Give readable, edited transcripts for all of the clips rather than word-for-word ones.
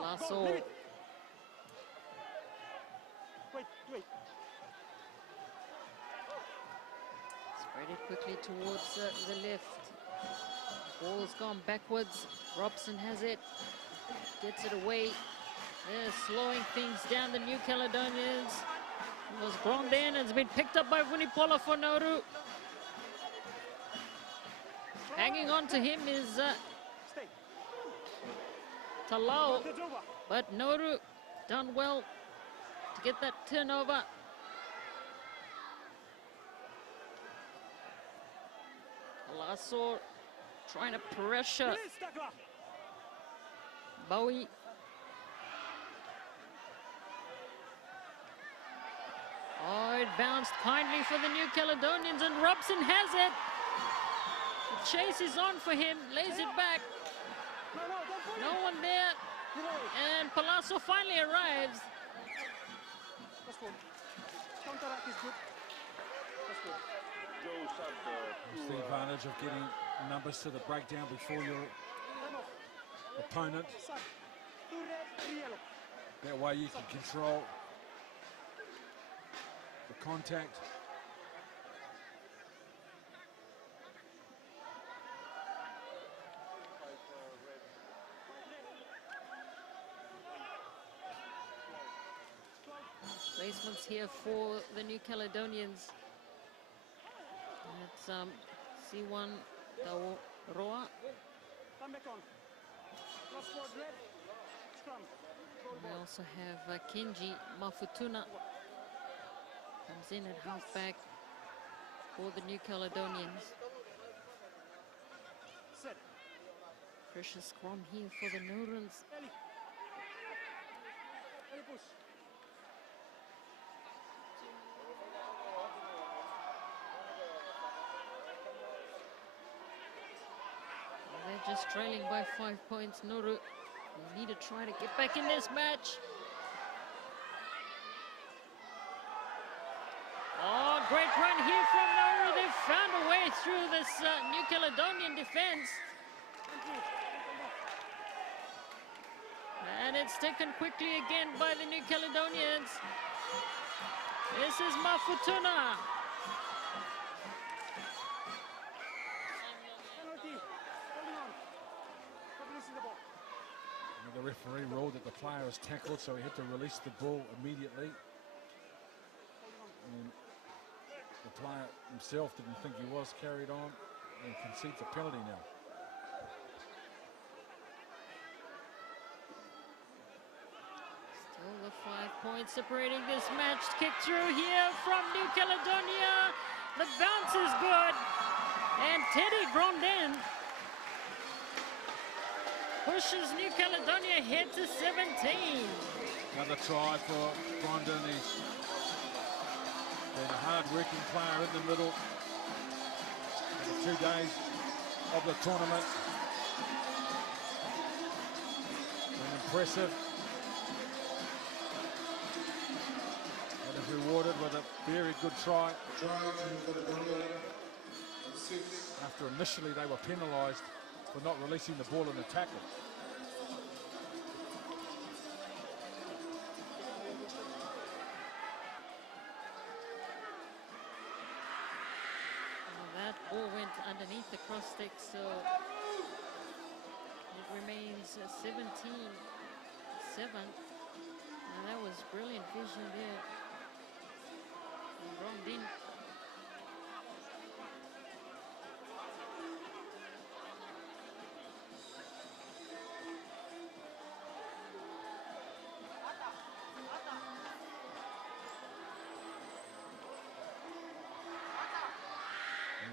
Lasso. Spread it quickly towards the left. Ball's gone backwards. Robson has it. Gets it away. They're slowing things down, the New Caledonians. It was Grondin. It's been picked up by Vunipola for Nauru. Hanging on to him is Talau. But Nauru done well to get that turnover. Lasso trying to pressure Bowie. Oh, it bounced kindly for the New Caledonians, and Robson has it. The chase is on for him, lays it back. No one there, and Palazzo finally arrives. It's the advantage of getting numbers to the breakdown before your opponent. That way you can control the contact. Placements here for the New Caledonians. It's C1 Roa. We also have Kenji Mafutuna. Comes in at halfback for the New Caledonians. Pressure scrum here for the Naurans. They're just trailing by 5 points. Nauru, they need to try to get back in this match. Oh, great run here from Nauru. They've found a way through this New Caledonian defense. And it's taken quickly again by the New Caledonians. This is Mafutuna. The referee ruled that the player was tackled, so he had to release the ball immediately. And the player himself didn't think he was carried on and concedes a penalty now. Still the 5 points separating this match. Kick through here from New Caledonia. The bounce is good. And Teddy Grondin pushes New Caledonia ahead to 17. Another try for Grondin. He's been a hard-working player in the middle of the 2 days of the tournament. And impressive. And is rewarded with a very good try. After initially they were penalised for not releasing the ball in the tackle. Well, that ball went underneath the cross stick, so it remains 17-7. And that was brilliant vision there. And Grondin.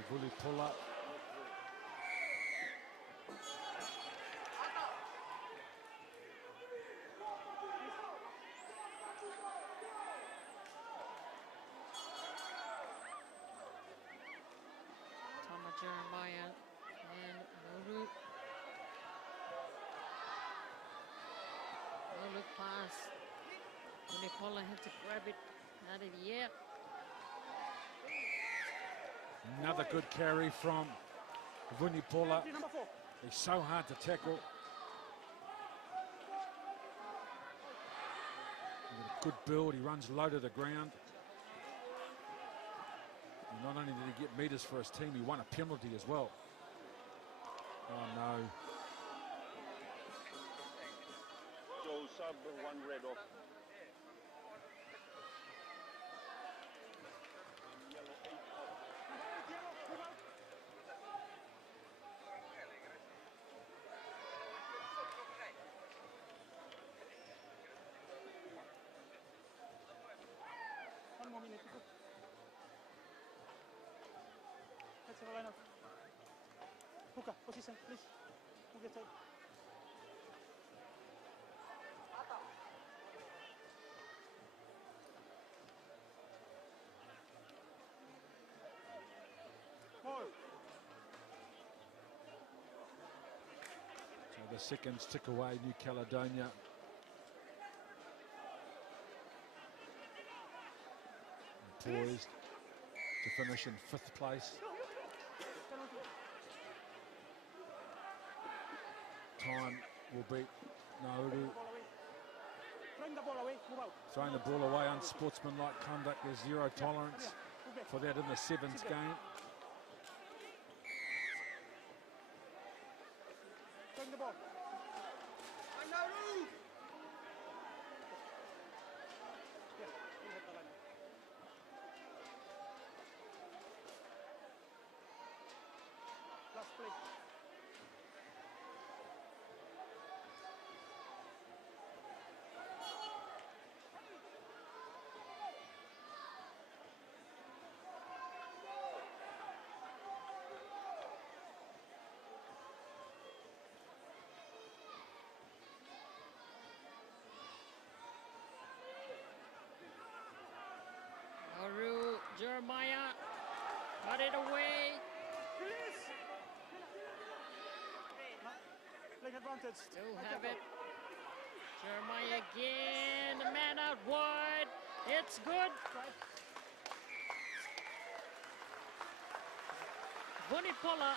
Bully pull up. Tama Jeremiah and Nauru. No look pass. Unipola had to grab it out of the air. Another good carry from Vunipola. He's so hard to tackle. A good build, he runs low to the ground. And not only did he get metres for his team, he won a penalty as well. Oh no. So sub 1 red off. Yellow 8 off. One more minute. Let's have a line up. Hookah, position, please. Move your side. More. So the seconds tick away, New Caledonia. And poised to finish in 5th place. Time will beat Nauru. Throwing the ball away, move out. Throwing the ball away, unsportsmanlike conduct. There's 0 tolerance for that in the 7th game. Throwing the ball. Yes, you have the line up. Last play. Nauru, Jeremiah, got it away. Playing advantage. Still have it. Jeremiah again, a man out wide. It's good. Vunipola.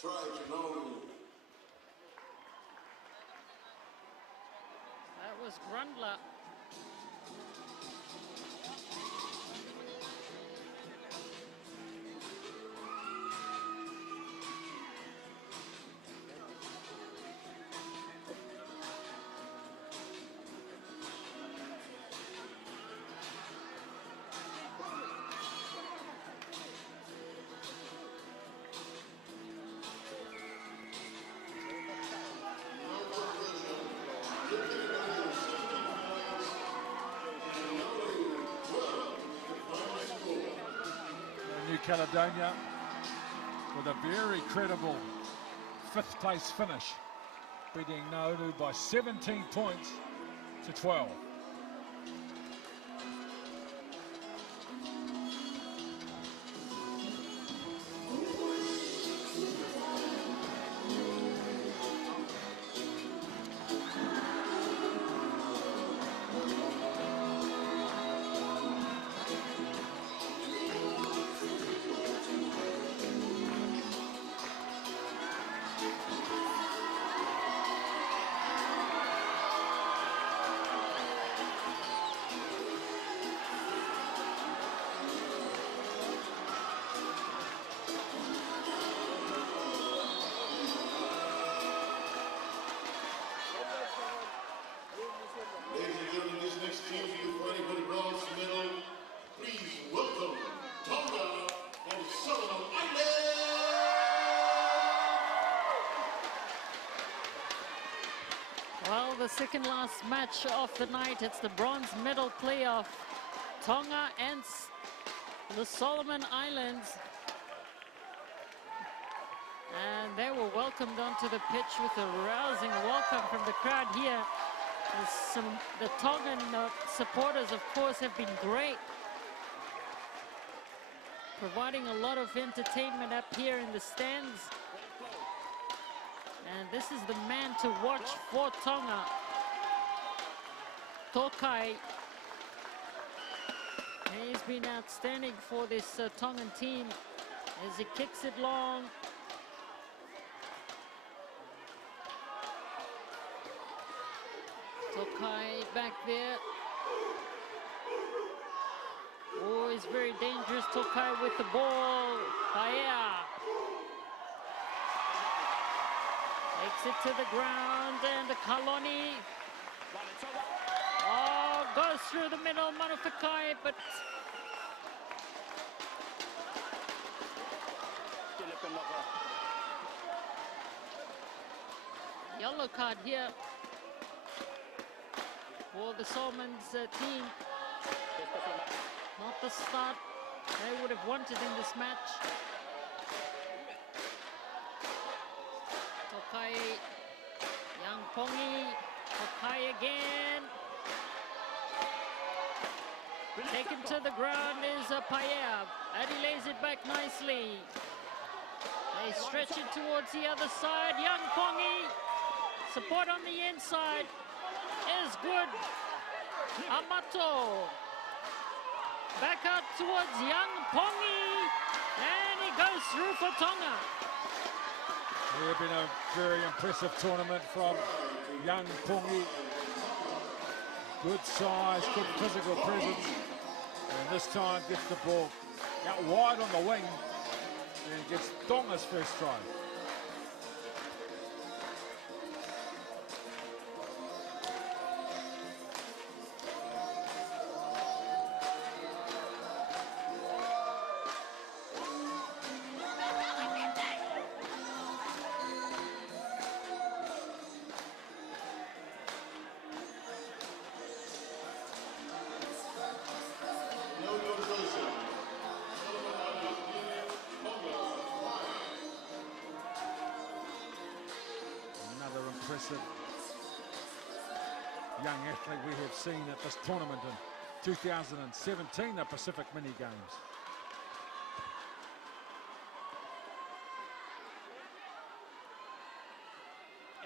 Try to know. That was Grundler. New Caledonia with a very credible 5th place finish, beating Nauru by 17 points to 12. Ladies and gentlemen, this next team will be fighting for the bronze medal. Please welcome Tonga and Solomon Islands. Well, the second last match of the night, it's the bronze medal playoff. Tonga and the Solomon Islands. And they were welcomed onto the pitch with a rousing welcome from the crowd here. The Tongan supporters, of course, have been great, providing a lot of entertainment up here in the stands. And this is the man to watch for Tonga. Tokai He's been outstanding for this Tongan team as he kicks it long. Tokai back there. Oh, he's very dangerous, Tokai with the ball. Paea takes it to the ground, and the Kaloni. Oh, goes through the middle, Manufakai, but yellow card here for the Solomons team. Not the start they would have wanted in this match. Tokai, Young Pongi, Tokai again. Taken to the ground is Paea. And he lays it back nicely. They stretch it towards the other side. Young Pongi. Support on the inside is good. Amato. Back out towards Young Pongi. And he goes through for Tonga. It's been a very impressive tournament from Young Pongi. Good size, good physical presence. And this time gets the ball out wide on the wing and gets Tonga's first try. Another impressive young athlete we have seen at this tournament in 2017, the Pacific Mini Games.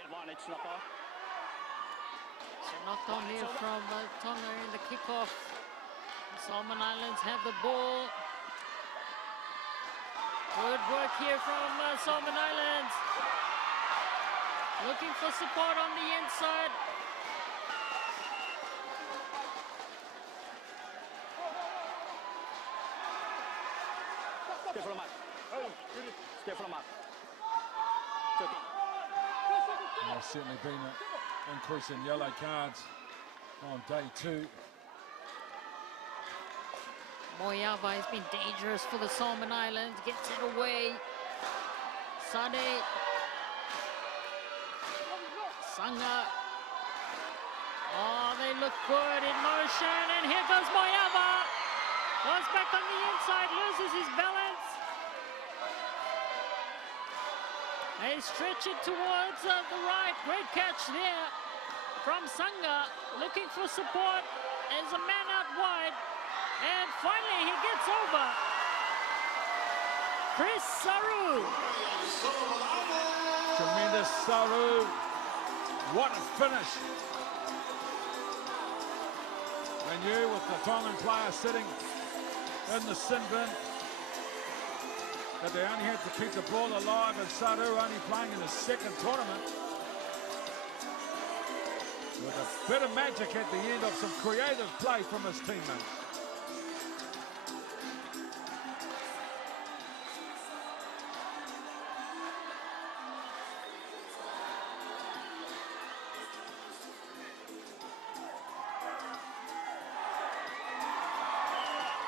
Advantage, Snapper. So knocked on here from Tonga in the kickoff. The Solomon Islands have the ball. Good work here from Solomon Islands. Looking for support on the inside. Stay for the mark. Stay for the mark. There's certainly been an increase in yellow cards on day 2. Moyava has been dangerous for the Solomon Islands. Gets it away. Sade. Sanga. Oh, they look good in motion. And here goes Moyava. Goes back on the inside. Loses his balance. They stretch it towards the right. Great catch there from Sanga. Looking for support. There's a man out wide. And finally he gets over. Chris Saru. Tremendous Saru. What a finish. They knew with the Tongan player sitting in the sin bin that they only had to keep the ball alive, and Saru only playing in his second tournament. With a bit of magic at the end of some creative play from his teammates.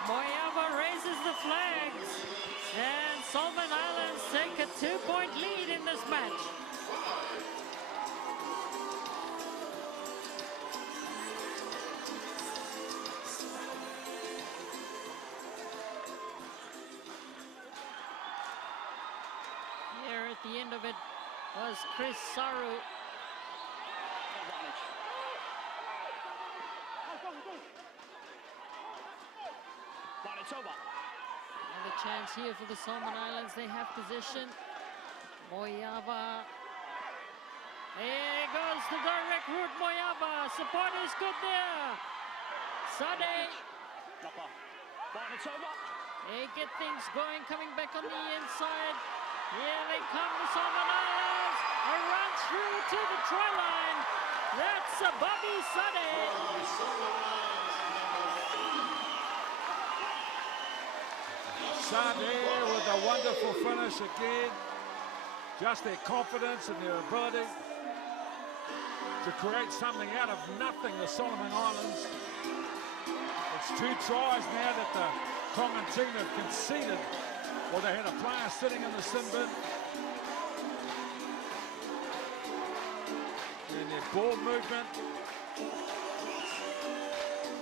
Moyava raises the flags. And Solomon Islands take a 2-point lead in this match. Here at the end of it was Chris Saru. Another chance here for the Solomon Islands. They have possession. Moyava. Here goes the direct route, Moyava. Support is good there. Sade. It's over. They get things going, coming back on the inside. Here they come, the Solomon Islands. A run through to the try line. That's Bobby Sade. Sade with a wonderful finish again. Just their confidence and their ability to create something out of nothing, the Solomon Islands. It's 2 tries now that the Tongan team have conceded. Well, they had a player sitting in the sin bin. And their ball movement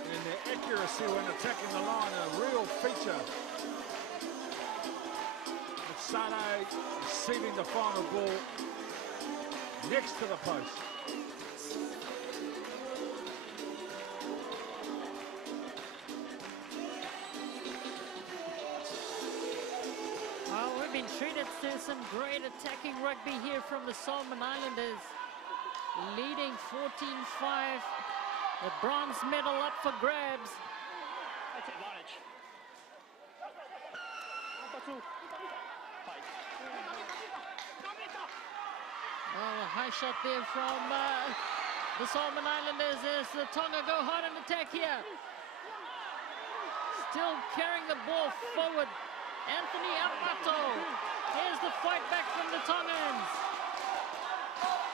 and their accuracy when attacking the line, a real feature. With Sade receiving the final ball next to the post. Well, we've been treated to some great attacking rugby here from the Solomon Islanders. Leading 14-5. The bronze medal up for grabs. That's advantage. Fight. Well, a high shot there from the Solomon Islanders as the Tonga go hard on attack here. Still carrying the ball forward. Anthony Amato. Here's the fight back from the Tongans.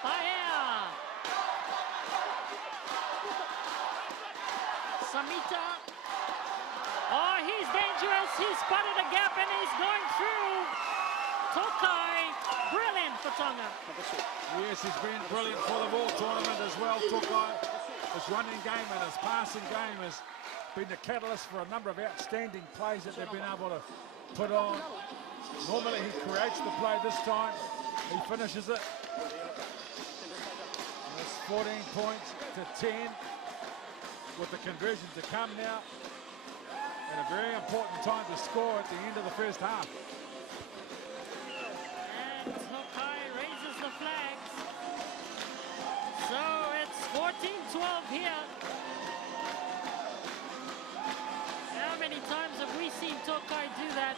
Bahia. Samita. Oh, he's dangerous. He's spotted a gap and he's going through. Tokai. Brilliant for Tonga. Yes, he's been brilliant for the ball tournament as well, Tokai. His running game and his passing game has been the catalyst for a number of outstanding plays that they've been able to put on. Normally he creates the play, this time he finishes it. And it's 14 points to 10 with the conversion to come now. And a very important time to score at the end of the first half. And Tokai raises the flags. So it's 14-12 here. How many times have we seen Tokai do that?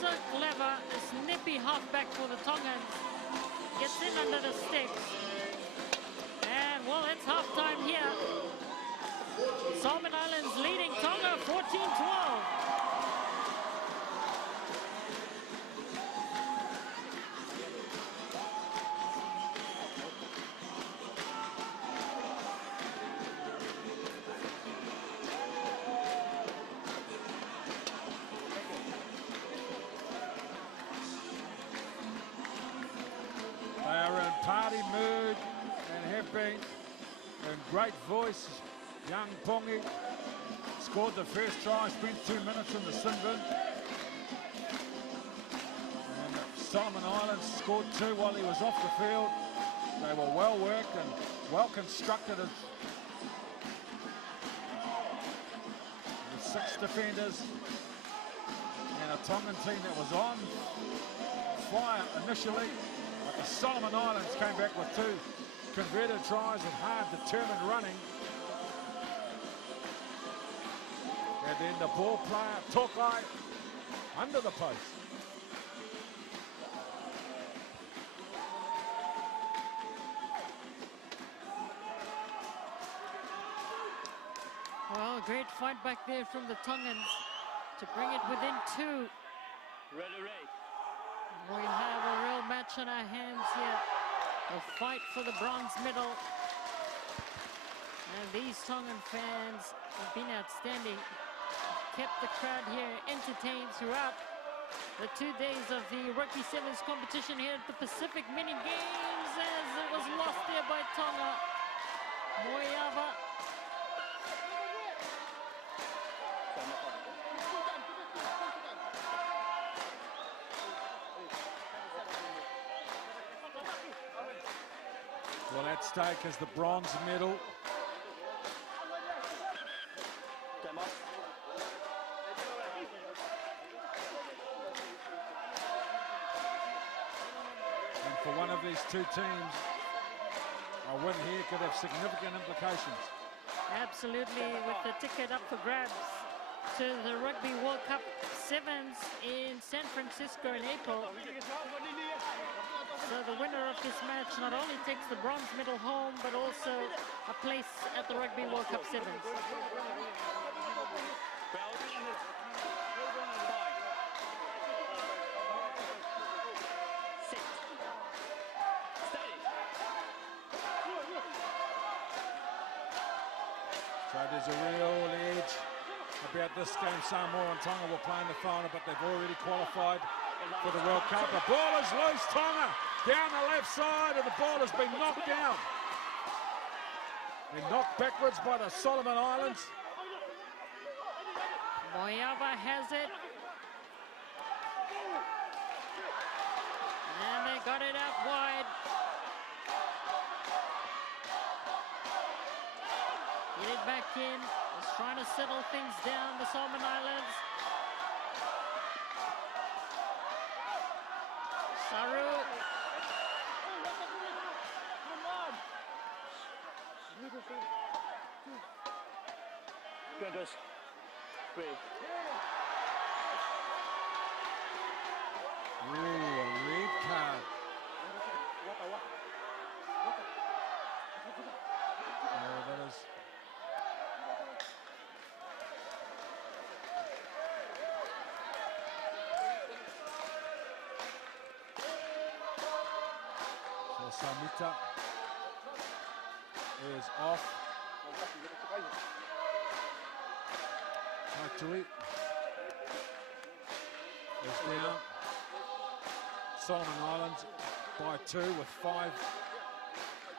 So clever, this nippy halfback for the Tongans. Gets in under the sticks. And well, it's halftime here. Solomon Islands leading Tonga 14-12. They are in party mood and have been in great voice. Young Pongi scored the first try, spent 2 minutes in the sin bin. And Solomon Islands scored 2 while he was off the field. They were well worked and well constructed. With 6 defenders and a Tongan team that was on fire initially. But the Solomon Islands came back with 2 converted tries and hard, determined running. And then the ball player, Tokai, under the post. Well, great fight back there from the Tongans to bring it within 2. Ready, ready. We have a real match on our hands here. A fight for the bronze medal. And these Tongan fans have been outstanding. Kept the crowd here entertained throughout the 2 days of the Rugby Sevens competition here at the Pacific Mini Games, as it was lost there by Tonga. Moyava. Well, at stake is the bronze medal. Time off. And for one of these 2 teams, a win here could have significant implications. Absolutely, with the ticket up for grabs. to the Rugby World Cup Sevens in San Francisco in April. So the winner of this match not only takes the bronze medal home, but also a place at the Rugby World Cup Sevens. So there's a real edge about this game. Samoa and Tonga will play in the final, but they've already qualified for the World Cup. The ball is loose, Tonga down the left side, and the ball has been knocked down. Been knocked backwards by the Solomon Islands. Moyava has it. And they got it out wide. Get it back in. Just trying to settle things down, the Solomon Islands. Saru. Good, three. Ooh, a red card. Oh, that is... So Samita is off. Hatui is down. Solomon Islands by 2 with a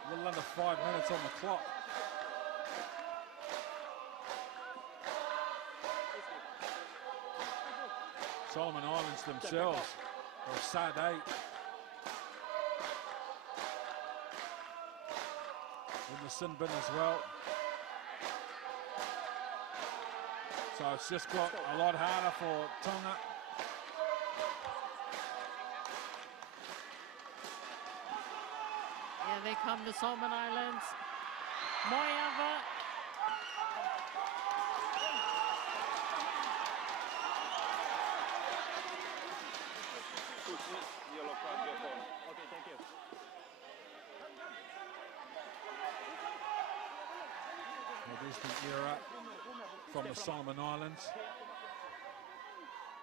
little under 5 minutes on the clock. Solomon Islands themselves are sad 8. In the sin bin as well. So it's just got a lot harder for Tonga. Here they come, the Solomon Islands. Moyava. Okay, thank you. Well, there's the error from the Solomon Islands,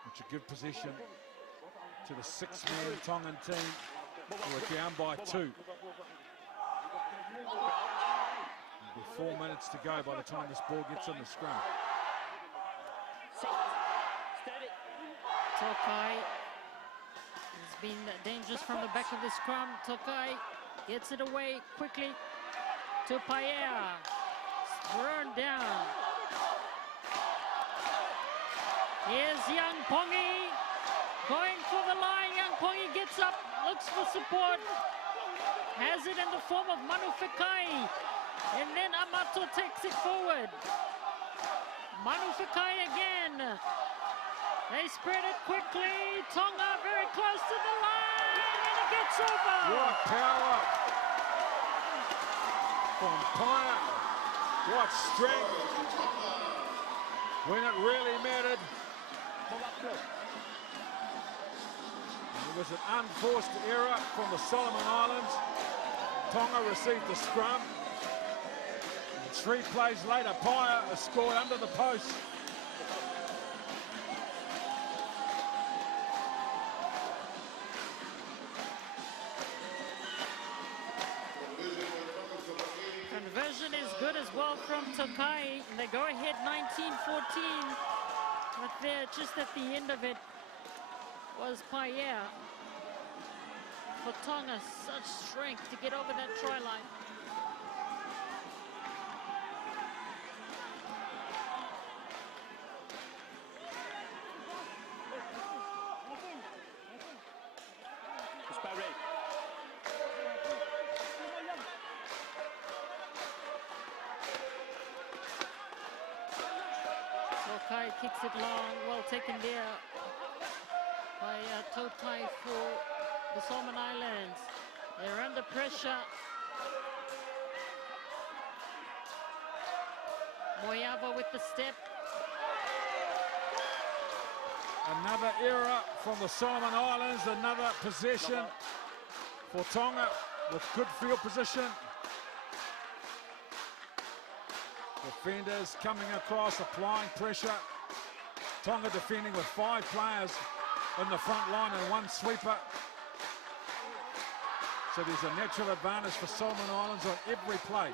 which a good position to the 6-man Tongan team, who are down by 2. There'll be 4 minutes to go by the time this ball gets in the scrum. Tokai has been dangerous from the back of the scrum. Tokai gets it away quickly to Paea. Thrown down. Here's Young Pongi going for the line. Young Pongi gets up, looks for support, has it in the form of Manu Fekai, and then Amato takes it forward. Manu Fekai again. They spread it quickly. Tonga very close to the line, and it gets over. What power from Paea. What strength when it really mattered. It was an unforced error from the Solomon Islands. Tonga received the scrum. And 3 plays later, Paea has scored under the post. Conversion is good as well from Tokai. They go ahead 19-14. But there, just at the end of it, was Paea. For Tonga, such strength to get over that try line. Tokai kicks it long, well taken there by Tokai for the Solomon Islands. They're under pressure. Moyava with the step. Another error from the Solomon Islands, another possession for Tonga with good field position. Defenders coming across, applying pressure. Tonga defending with 5 players in the front line and 1 sweeper. So there's a natural advantage for Solomon Islands on every play.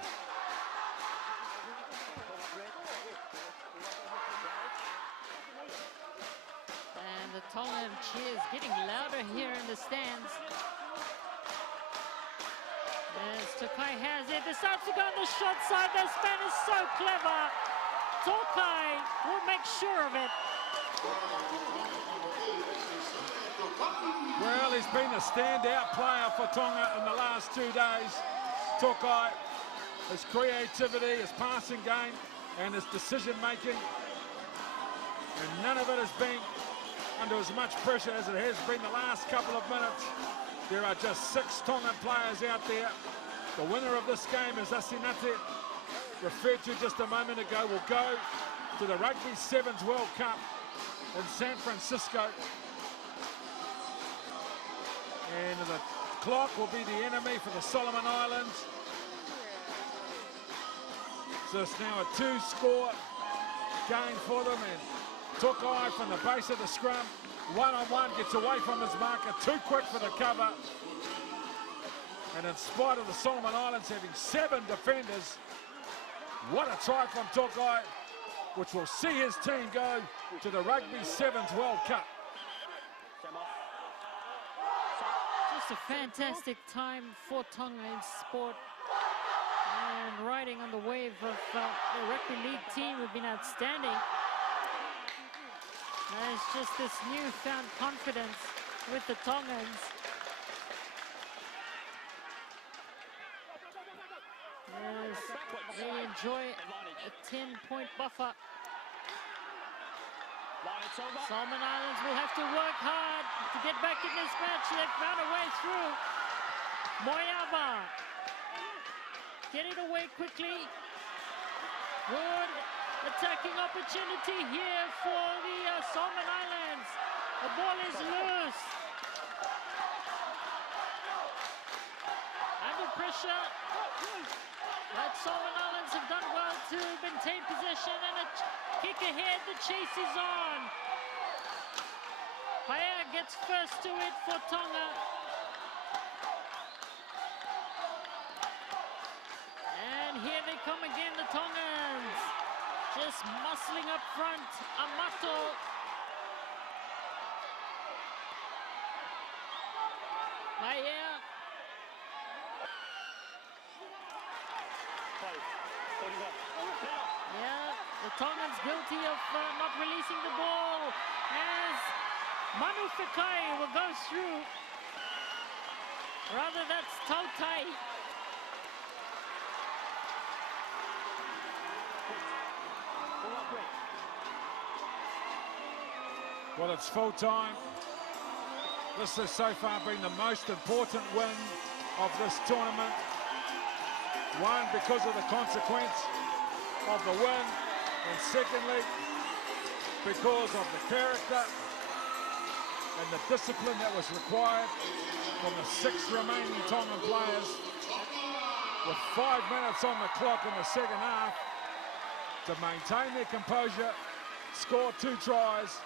And the Tongan cheers getting louder here in the stands. As Tokai has it, decides to go on the short side. This man is so clever. Tokai will make sure of it. Well, he's been a standout player for Tonga in the last 2 days. Tokai, his creativity, his passing game, and his decision making. And none of it has been under as much pressure as it has been the last couple of minutes. There are just 6 Tongan players out there. The winner of this game is Asinate, referred to just a moment ago, will go to the Rugby Sevens World Cup in San Francisco. And the clock will be the enemy for the Solomon Islands. So it's now a 2-score game for them, and Tokai from the base of the scrum, one-on-one, gets away from his marker, too quick for the cover. And in spite of the Solomon Islands having 7 defenders, what a try from Tokai, which will see his team go to the Rugby Sevens World Cup. Just a fantastic time for Tonga in sport. And riding on the wave of the rugby league team have been outstanding. There's just this newfound confidence with the Tongans. As they enjoy a 10-point buffer. Solomon Islands will have to work hard to get back in this match. They've found a way through. Moyaba getting away quickly. Good attacking opportunity here for the Solomon Islands. The ball is loose. Under pressure. But Solomon Islands have done well to maintain possession, and a kick ahead, the chase is on. Haya gets first to it for Tonga. And here they come again, the Tongans. Just muscling up front, Amato. Haya. Yeah, the Tongans guilty of not releasing the ball as Manu Fekai will go through. Rather, that's Tautai. Well, it's full time. This has so far been the most important win of this tournament. One, because of the consequence of the win, and secondly, because of the character and the discipline that was required from the 6 remaining Tongan players, with 5 minutes on the clock in the second half, to maintain their composure, score 2 tries,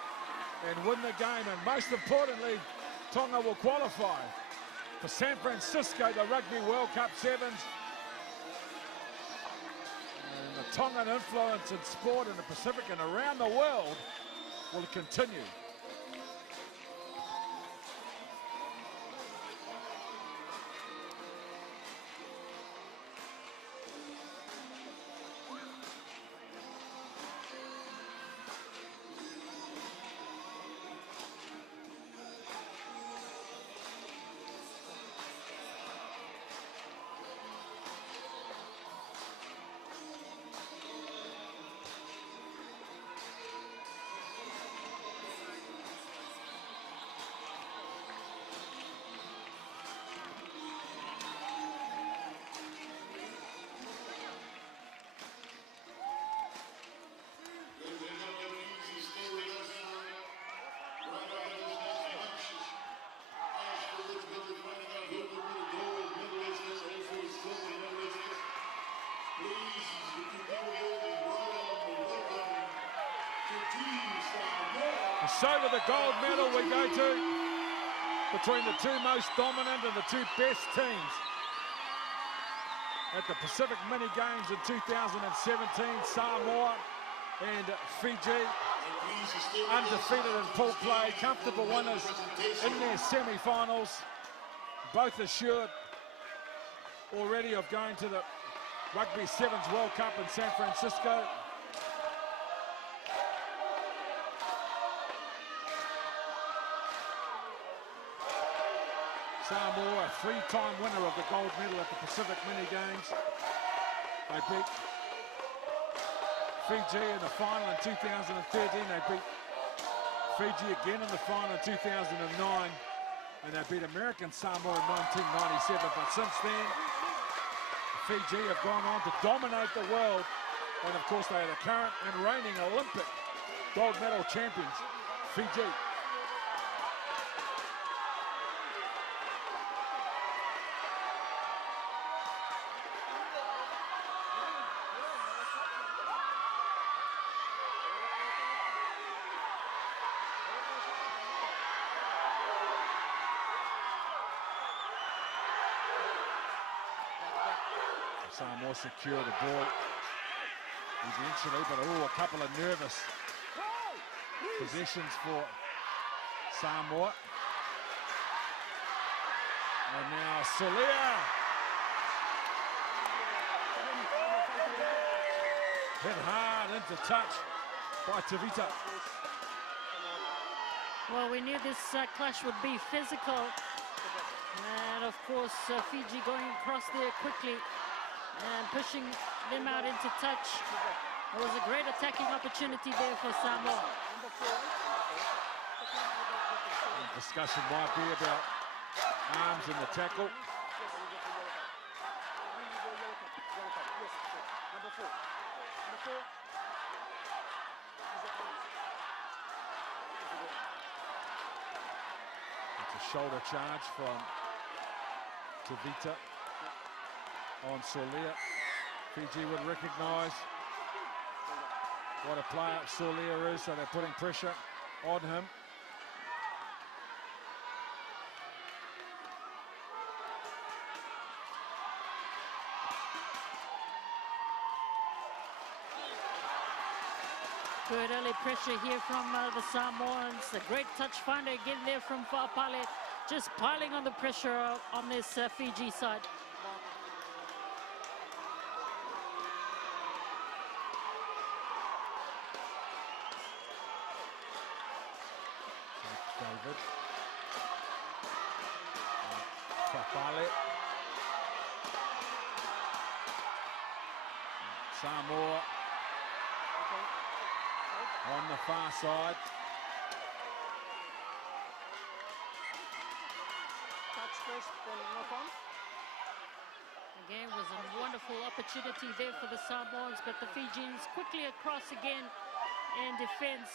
and win the game. And most importantly, Tonga will qualify for San Francisco, the Rugby World Cup Sevens. And the Tongan influence in sport in the Pacific and around the world will continue. And so to the gold medal we go to, between the two most dominant and the two best teams at the Pacific Mini Games in 2017, Samoa and Fiji. Undefeated in pool play, comfortable winners in their semi-finals. Both assured already of going to the Rugby Sevens World Cup in San Francisco. Samoa, a three-time winner of the gold medal at the Pacific Mini Games. They beat Fiji in the final in 2013. They beat Fiji again in the final in 2009. And they beat American Samoa in 1997. But since then, Fiji have gone on to dominate the world. And of course, they are the current and reigning Olympic gold medal champions, Fiji. Samoa secure the ball eventually, but a couple of nervous possessions for Samoa. And now Solia hit hard into touch by Tavita. Well, we knew this clash would be physical. And of course, Fiji going across there quickly and pushing them out into touch. It was a great attacking opportunity there for Samoa. The discussion might be about arms in the tackle. It's a shoulder charge from Tavita on Solia. Fiji would recognise what a player Solia is, so they're putting pressure on him. Good early pressure here from the Samoans. A great touch finder again there from Fa'apale, just piling on the pressure on this Fiji side. David. Fa'apale. Samoa on the far side. Touch first, then knock on. Again, was a wonderful opportunity there for the Samoans, but the Fijians quickly across again in defense.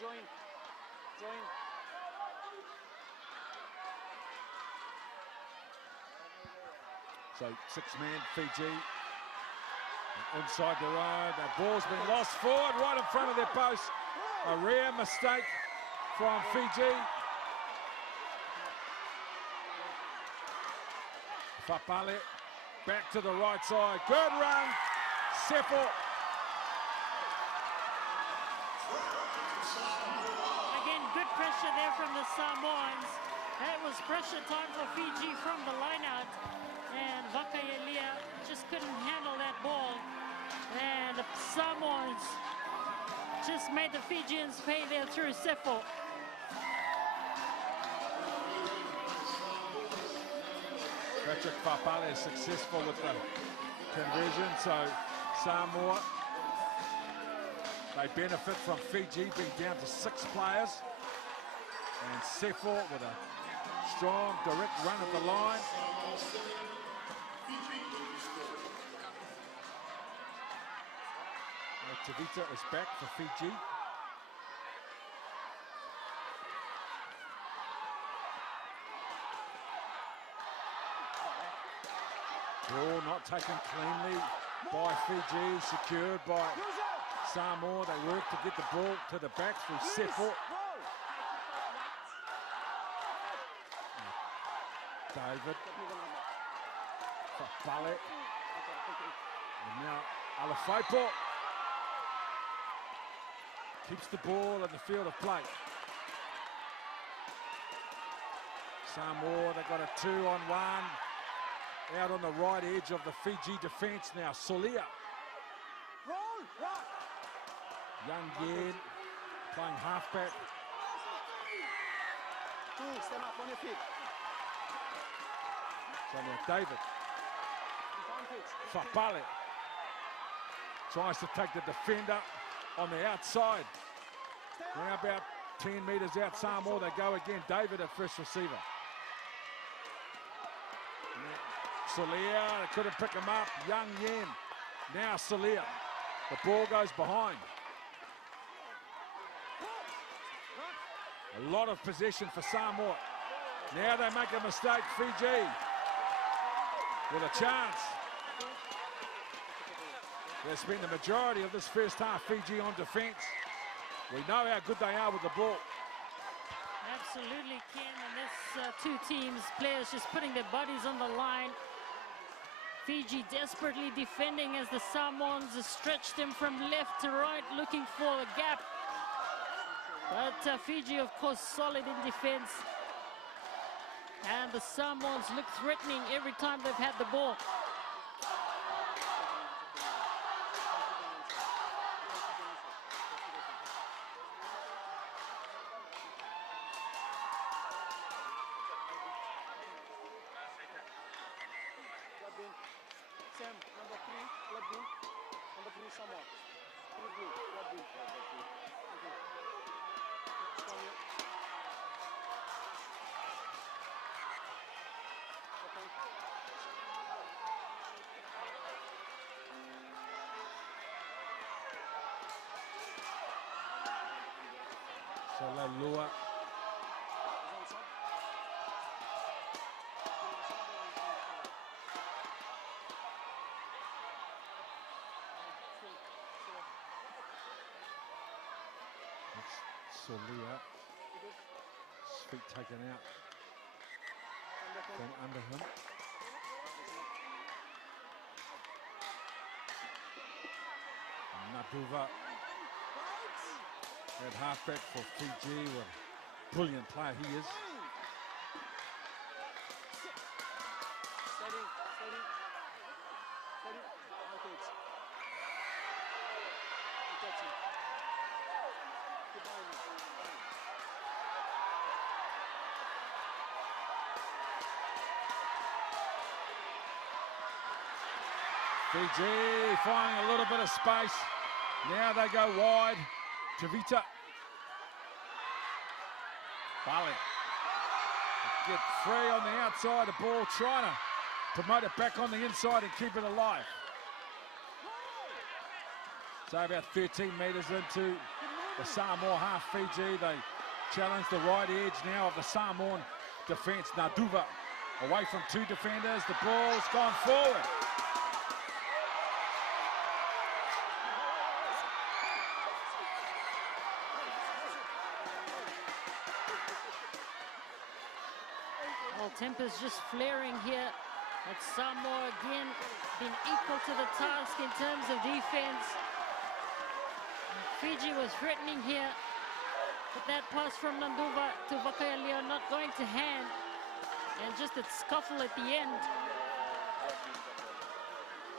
Join. So six-man Fiji inside their own. That ball's been lost forward right in front of their post. A rare mistake from Fiji. Fa'apale back to the right side. Good run. Seppo. Again, good pressure there from the Samoans. That was pressure time for Fiji from the line-out. And Vakaelia just couldn't handle that ball. And the Samoans just made the Fijians pay there through Seppo. Patrick Fa'apale is successful with the conversion, so Samoa, they benefit from Fiji being down to 6 players. And Seppo with a strong, direct run at the line. Tavita is back for Fiji. Ball not taken cleanly by Fiji, secured by Samoa. They work to get the ball to the back through Sefo. David. Fafale. And now Alafaipo keeps the ball in the field of play. Samoa, they got a 2-on-1 out on the right edge of the Fiji defence now. Solia. Young Yen playing halfback. Stand up on your feet. So now David. Fapale tries to take the defender on the outside. Now about 10 metres out, Samoa, they go again. David at first receiver. Solia, they couldn't pick him up. Young Yen. Now Solia. The ball goes behind. A lot of possession for Samoa. Now they make a mistake, Fiji. With a chance. They spent the majority of this first half, Fiji on defence. We know how good they are with the ball. Absolutely, Ken, and that's two teams, players just putting their bodies on the line. Fiji desperately defending as the Samoans stretch them from left to right, looking for a gap. But Fiji, of course, solid in defence. And the Samoans look threatening every time they've had the ball. Sam, number 3, blood blue. Number 3, Samoa. 3 blue, blood blue. Okay. Stand here. Salalua. Solia, his feet taken out from under him. Naduva, that halfback for Fiji, what a brilliant player he is. Steady. Okay. Keep touching. Keep behind me. Fiji finding a little bit of space. Now they go wide. Tavita. Bali. Get free on the outside. The ball trying to promote it back on the inside and keep it alive. So about 13 metres into the Samoa half. Fiji, they challenge the right edge now of the Samoan defence. Naduva away from two defenders. The ball's gone forward. Well, tempers just flaring here. But Samoa again been equal to the task in terms of defense. Fiji was threatening here, but that pass from Nanduva to Vakayaleo not going to hand, and just a scuffle at the end.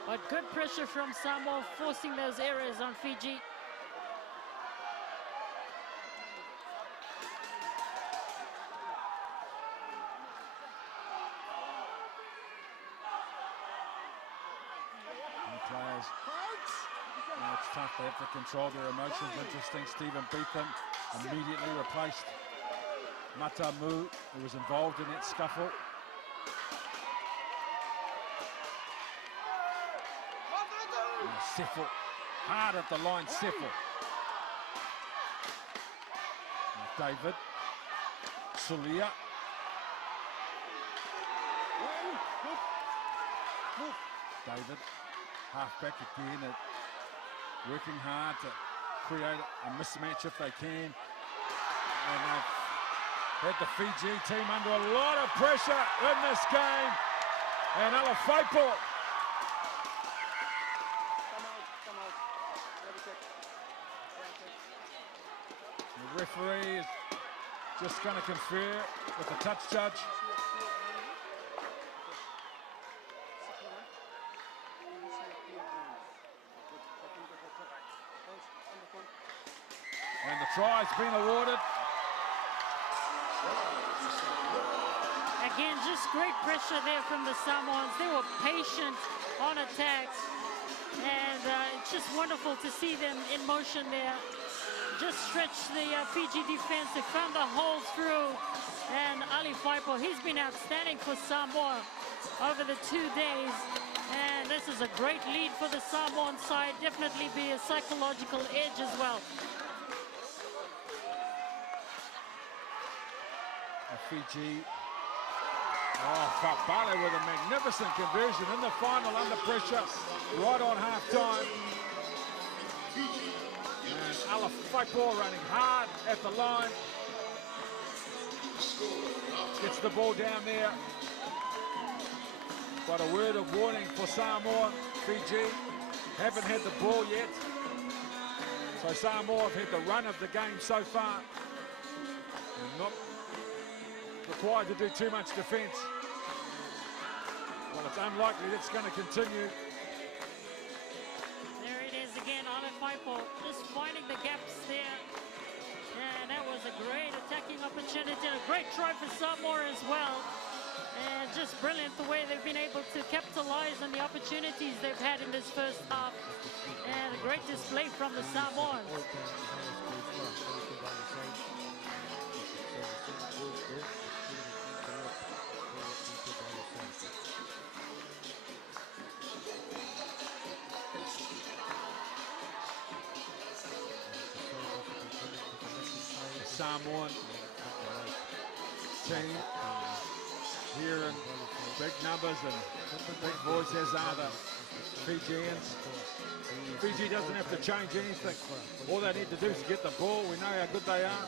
But good pressure from Samoa, forcing those errors on Fiji. Players. Now it's tough, they have to control their emotions. Interesting, Stephen Beetham immediately replaced Matamu, who was involved in that scuffle. Sefo, hard at the line, Sefo. David, Solia. David, halfback again, working hard to create a mismatch if they can. And they've had the Fiji team under a lot of pressure in this game. And Alafaipo. Come out. Ready, check. The referee is just going to confer with the touch judge. And the try's been awarded. Again, just great pressure there from the Samoans. They were patient on attack. And it's just wonderful to see them in motion there. Just stretched the Fiji defense. They found the holes through. And Ali Faipo, he's been outstanding for Samoa over the 2 days. And this is a great lead for the Samoan side. Definitely be a psychological edge as well. Fiji. Oh, Fabale with a magnificent conversion in the final under pressure, right on half-time. And Alafaipo running hard at the line. Gets the ball down there. But a word of warning for Samoa. Fiji haven't had the ball yet. So Samoa have had the run of the game so far. And not required to do too much defence. Well, it's unlikely that's going to continue. There it is again, Alafaipo just finding the gaps there. And that was a great attacking opportunity, a great try for Samoa as well. And just brilliant the way they've been able to capitalize on the opportunities they've had in this first half. And a great display from the Samoans. Samoan team here in big numbers and big voices are the Fijians. Fiji doesn't have to change anything. All they need to do is get the ball. We know how good they are.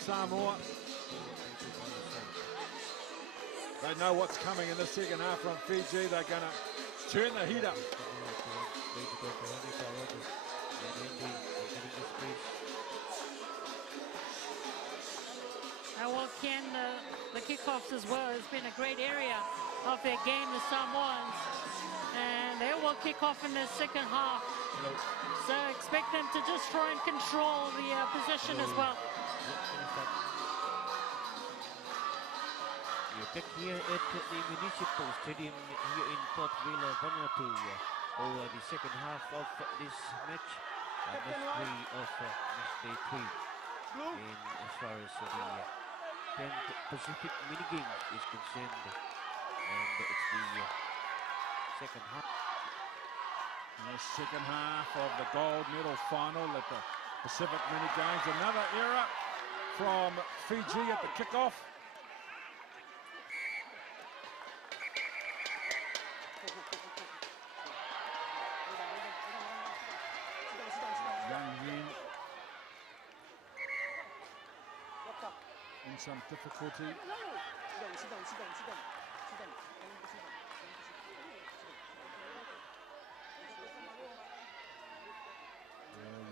Samoa, they know what's coming in the second half from Fiji. They're going to turn the heat up. Well, Ken, the kickoffs as well has been a great area of their game, the Samoans. And they will kick off in the second half. So expect them to just try and control the possession as well. We're back here at the Municipal Stadium here in Port Vila, Vanuatu for the second half of this match. Match 3 of match day 3. In as far as the 10th Pacific minigame is concerned, and it's the second half. The second half of the gold medal final at the Pacific minigames. Another error from Fiji at the kickoff. Young Yin in some difficulty.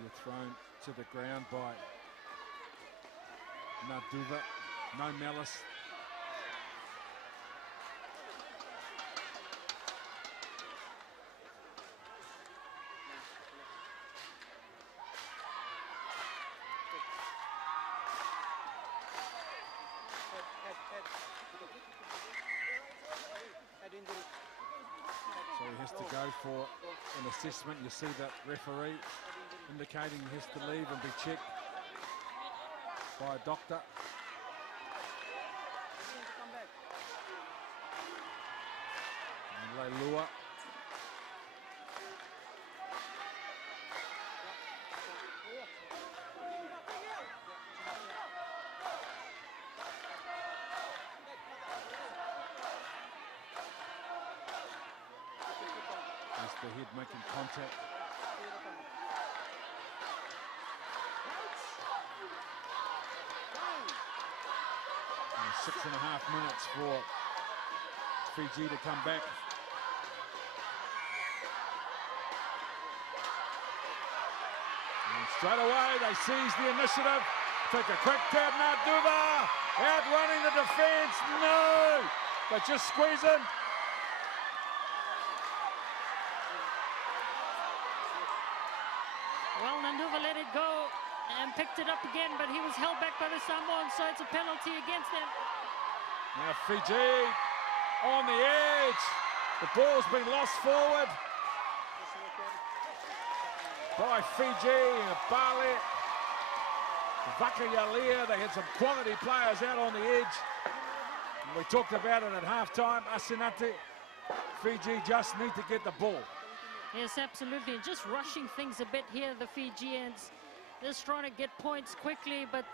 You're thrown to the ground by Naduva. No malice. So he has to go for an assessment. You see that referee indicating he has to leave and be checked by a doctor. And Leilua. the head making contact. And 6.5 minutes for Fiji to come back. And straight away they seize the initiative. Take a quick tap now, Duva outrunning the defence. No, but just squeezing. Well, Nanduva let it go and picked it up again, but he was held back by the Samoans, so it's a penalty against them. Now Fiji on the edge. The ball's been lost forward by Fiji and Bali. Vakayalia, they had some quality players out on the edge. And we talked about it at halftime. Asinati, Fiji just need to get the ball. Yes, absolutely. Just rushing things a bit here, the Fijians. Just trying to get points quickly, but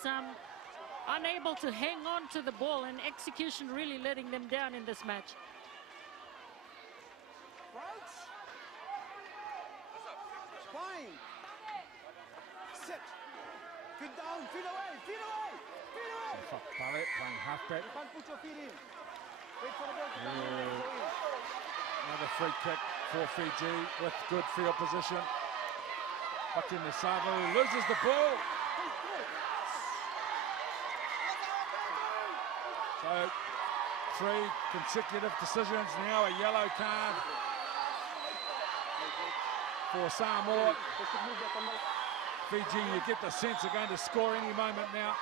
unable to hang on to the ball, and execution really letting them down in this match. Right. Fine. Sit. Feet down, feet away, feet away, feet away. Bali playing halfback. You can't put your feet in. Wait for the ball to come in. Another free kick for Fiji with good field position. Patin Savu loses the ball. So 3 consecutive decisions now, a yellow card for Samoa. Fiji, you get the sense are going to score any moment now.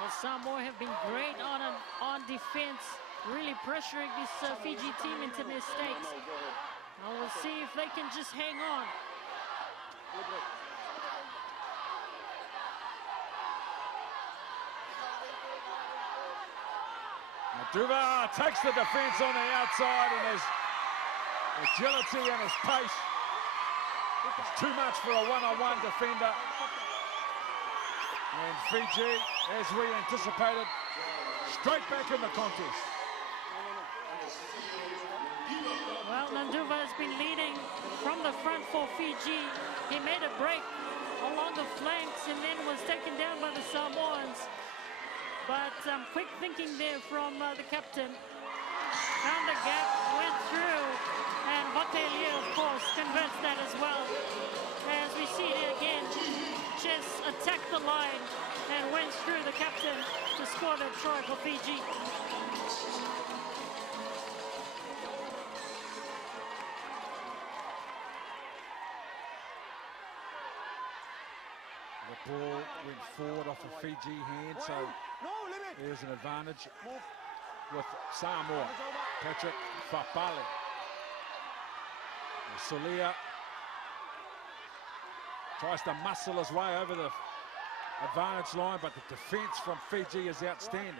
Well, Samoa have been great on defense, really pressuring this Fiji team into mistakes. Well, we'll see if they can just hang on. Duva takes the defence on the outside, and his agility and his pace. It's too much for a one-on-one defender. And Fiji, as we anticipated, straight back in the contest. Well, Nanduva has been leading from the front for Fiji. He made a break along the flanks and then was taken down by the Samoans. But quick thinking there from the captain. Found the gap, went through, and Vatelia, of course, converts that as well. As we see it again, Chess attacked the line and went through the captain to score that try for Fiji. The ball went forward off a Fiji hand, so there's an advantage with Samoa. Patrick Fapali. Solia tries to muscle his way over the advantage line, but the defence from Fiji is outstanding.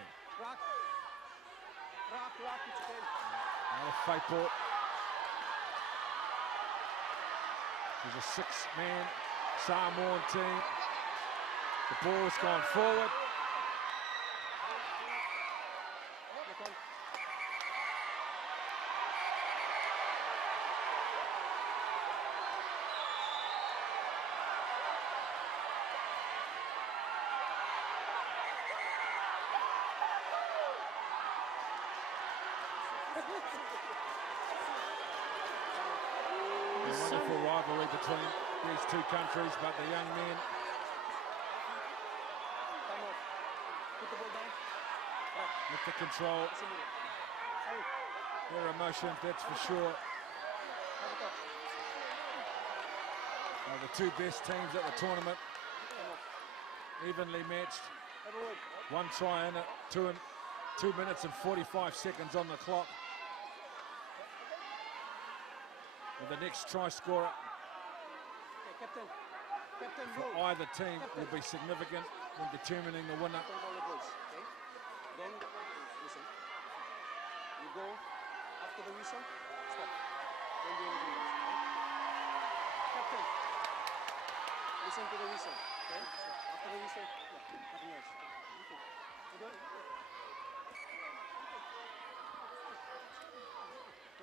Another Faiport. There's a 6-man Samoan team. The ball's gone forward. A wonderful rivalry between these two countries, but the young men with the control, their emotion, that's for sure. The two best teams at the tournament, evenly matched. One try in it, 2 minutes and 45 seconds on the clock. And the next try scorer for either team will be significant in determining the winner. Don't listen. You go after the whistle, stop. Don't do anything else. Okay? Captain, listen to the whistle. Okay? After the whistle, nothing else. Okay. You got it?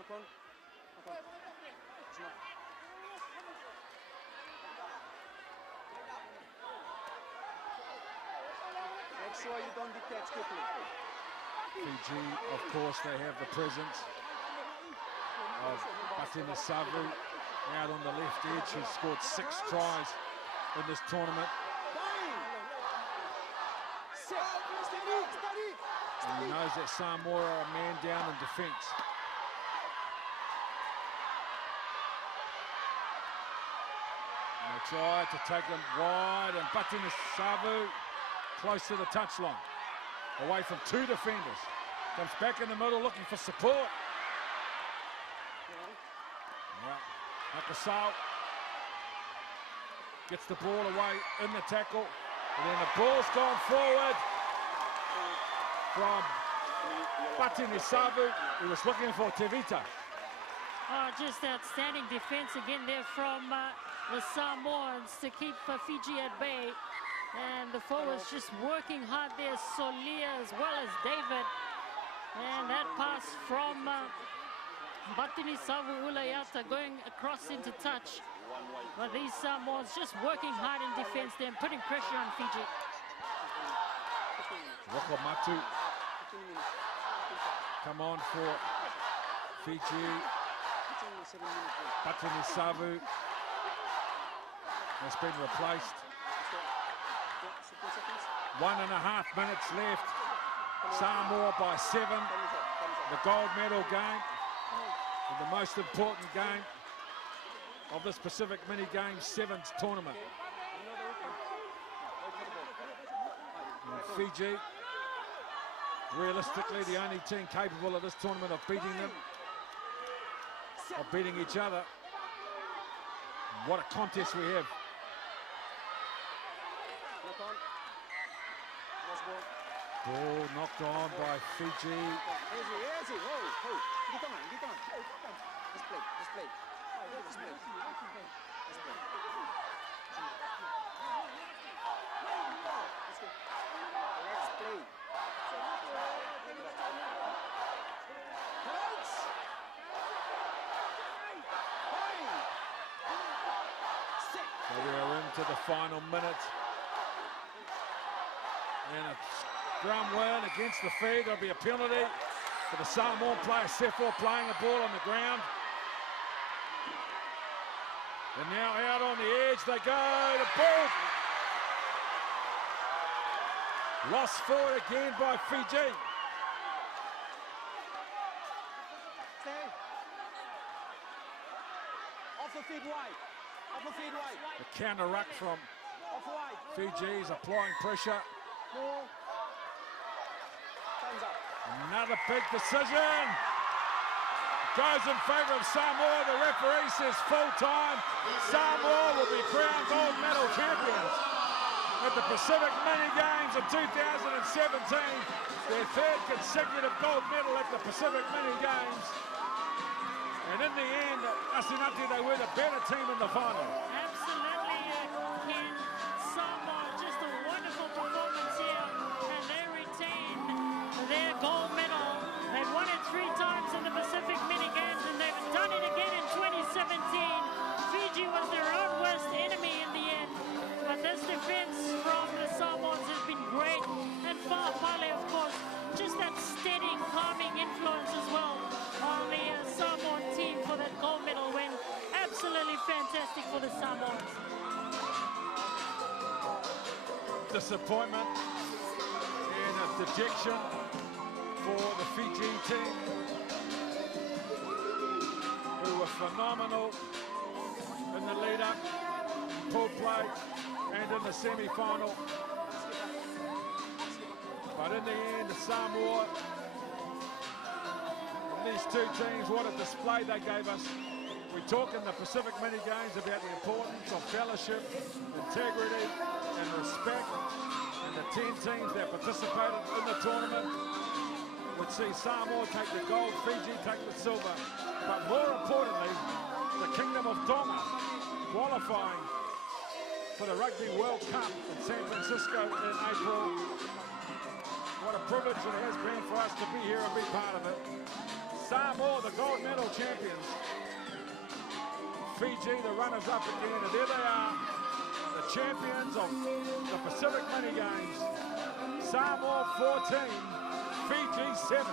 Knock on. Knock on. It's not. Make sure you don't detach quickly. Fiji, of course, they have the presence of Batini Savu out on the left edge, who's scored 6 tries in this tournament. And he knows that Samoa are a man down in defence. And they try to take him wide, and Batini Savu close to the touchline, away from 2 defenders. Comes back in the middle looking for support. Well, Nakasau gets the ball away in the tackle, and then the ball's gone forward from Batini Savu, who was looking for Tevita. Oh, just outstanding defense again there from the Samoans to keep Fiji at bay. And the forwards just working hard there, Solia as well as David. And that pass from Batini Savu Ulayata going across into touch. But these Samoans just working hard in defense there and putting pressure on Fiji. Roko Matu come on for Fiji. Batini Savu has been replaced. 1.5 minutes left. Samoa by 7. The gold medal game, and the most important game of this Pacific Mini Games 7th tournament. And Fiji, realistically, the only team capable of this tournament of beating them, of beating each other. What a contest we have. Ball knocked on by Fiji. Easy, easy. Whoa, whoa. Get on, get on. Let's play, let's play. Let's play. Let's play. Let's play. So we are into the final minute. And a scrum win against the feed. There'll be a penalty for the Samoan player, Sefo, playing a ball on the ground. And now out on the edge they go. The ball lost forward again by Fiji. Stay. Off the feet wide. Off the feet wide. The counter ruck from Off wide. Fiji is applying pressure. Time's up. Another big decision. Goes in favour of Samoa. The referee says full time. Samoa will be crowned gold medal champions at the Pacific Mini Games of 2017. Their 3rd consecutive gold medal at the Pacific Mini Games. And in the end, Asinati, they were the better team in the final. Absolutely, Ken. Samoa, just a wonderful performance here, and they retain their gold medal. They've won it 3 times in the Pacific Mini Games, and they've done it again in 2017. Fiji was their own worst enemy in the end, but this defense from the Samoans has been great, and Fa'apale, of course, just that steady, calming influence as well on the Samoan team for that gold medal win. Absolutely fantastic for the Samoans. Disappointment and a dejection for the Fiji team, who were phenomenal in the lead-up, pool play, and in the semi-final. But in the end, the Samoa, and these 2 teams, what a display they gave us. We talk in the Pacific Mini Games about the importance of fellowship, integrity, and respect. And the 10 teams that participated in the tournament would see Samoa take the gold, Fiji take the silver. But more importantly, the Kingdom of Tonga qualifying for the Rugby World Cup in San Francisco in April. What a privilege it has been for us to be here and be part of it. Samoa, the gold medal champions. Fiji, the runners-up again, and there they are, the champions of the Pacific Mini Games. Samoa 14, Fiji 7.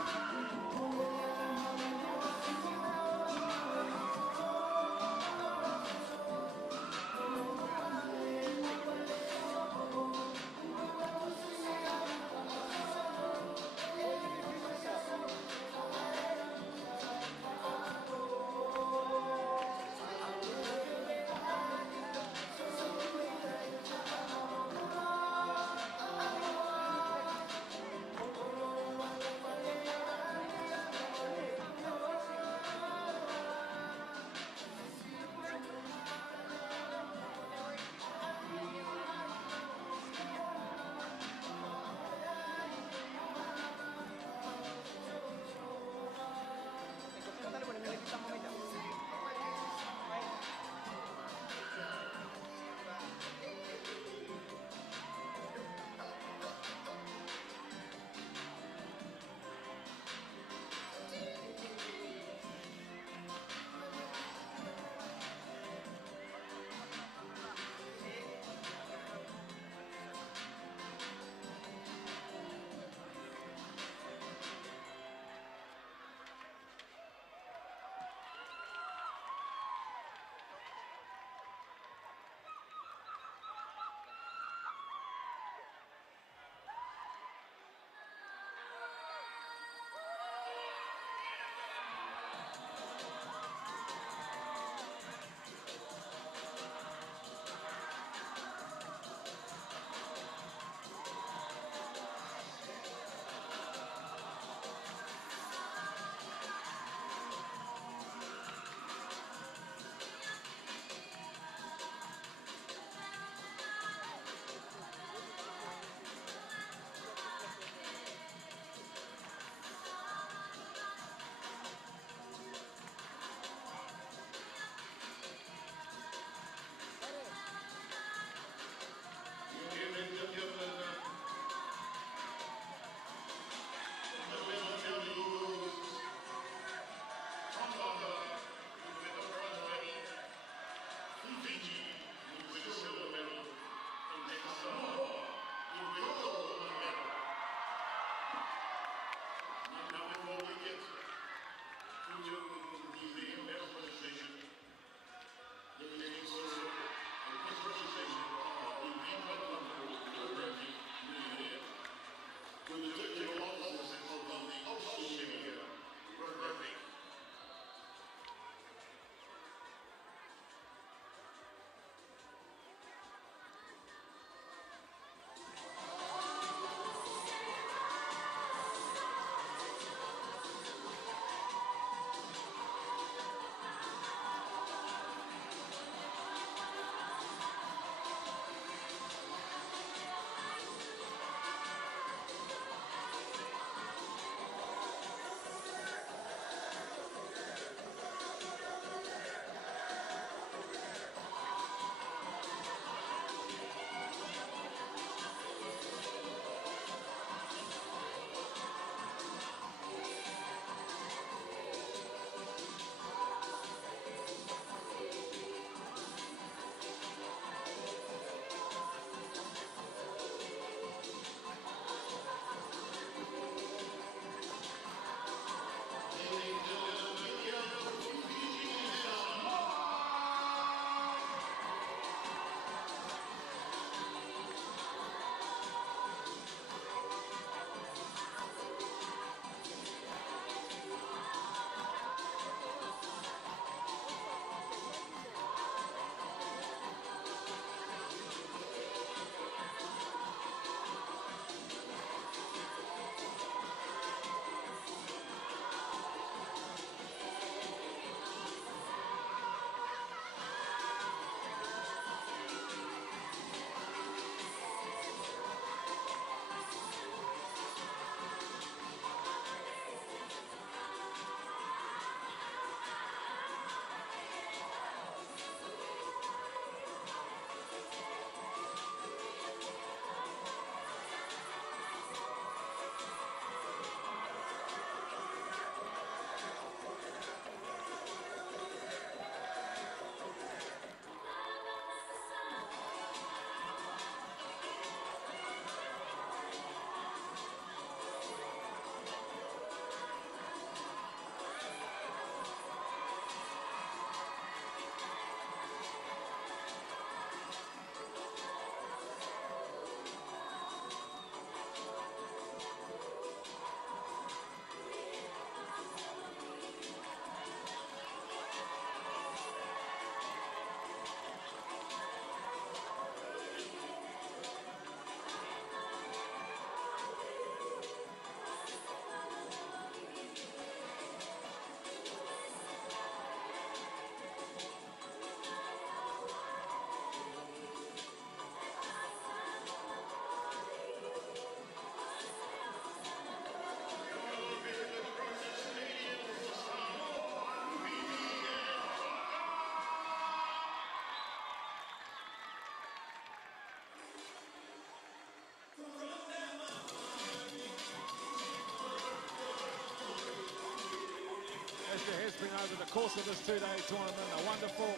developing over the course of this two-day tournament. A wonderful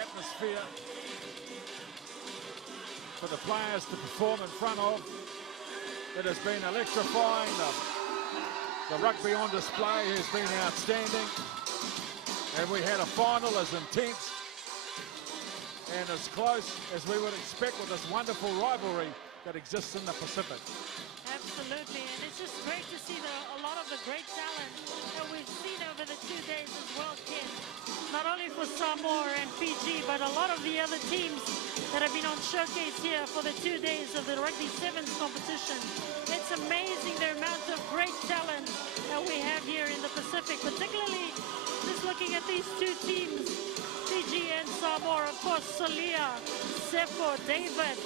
atmosphere for the players to perform in front of. It has been electrifying. The rugby on display has been outstanding. And we had a final as intense and as close as we would expect with this wonderful rivalry that exists in the Pacific. Absolutely, and it's just great to see a lot of the great talent that we've seen over the 2 days as well, Ken. Not only for Samoa and Fiji, but a lot of the other teams that have been on showcase here for the 2 days of the Rugby Sevens competition. It's amazing the amount of great talent that we have here in the Pacific, particularly just looking at these two teams, Fiji and Samoa. Of course, Solia, Sefo, David,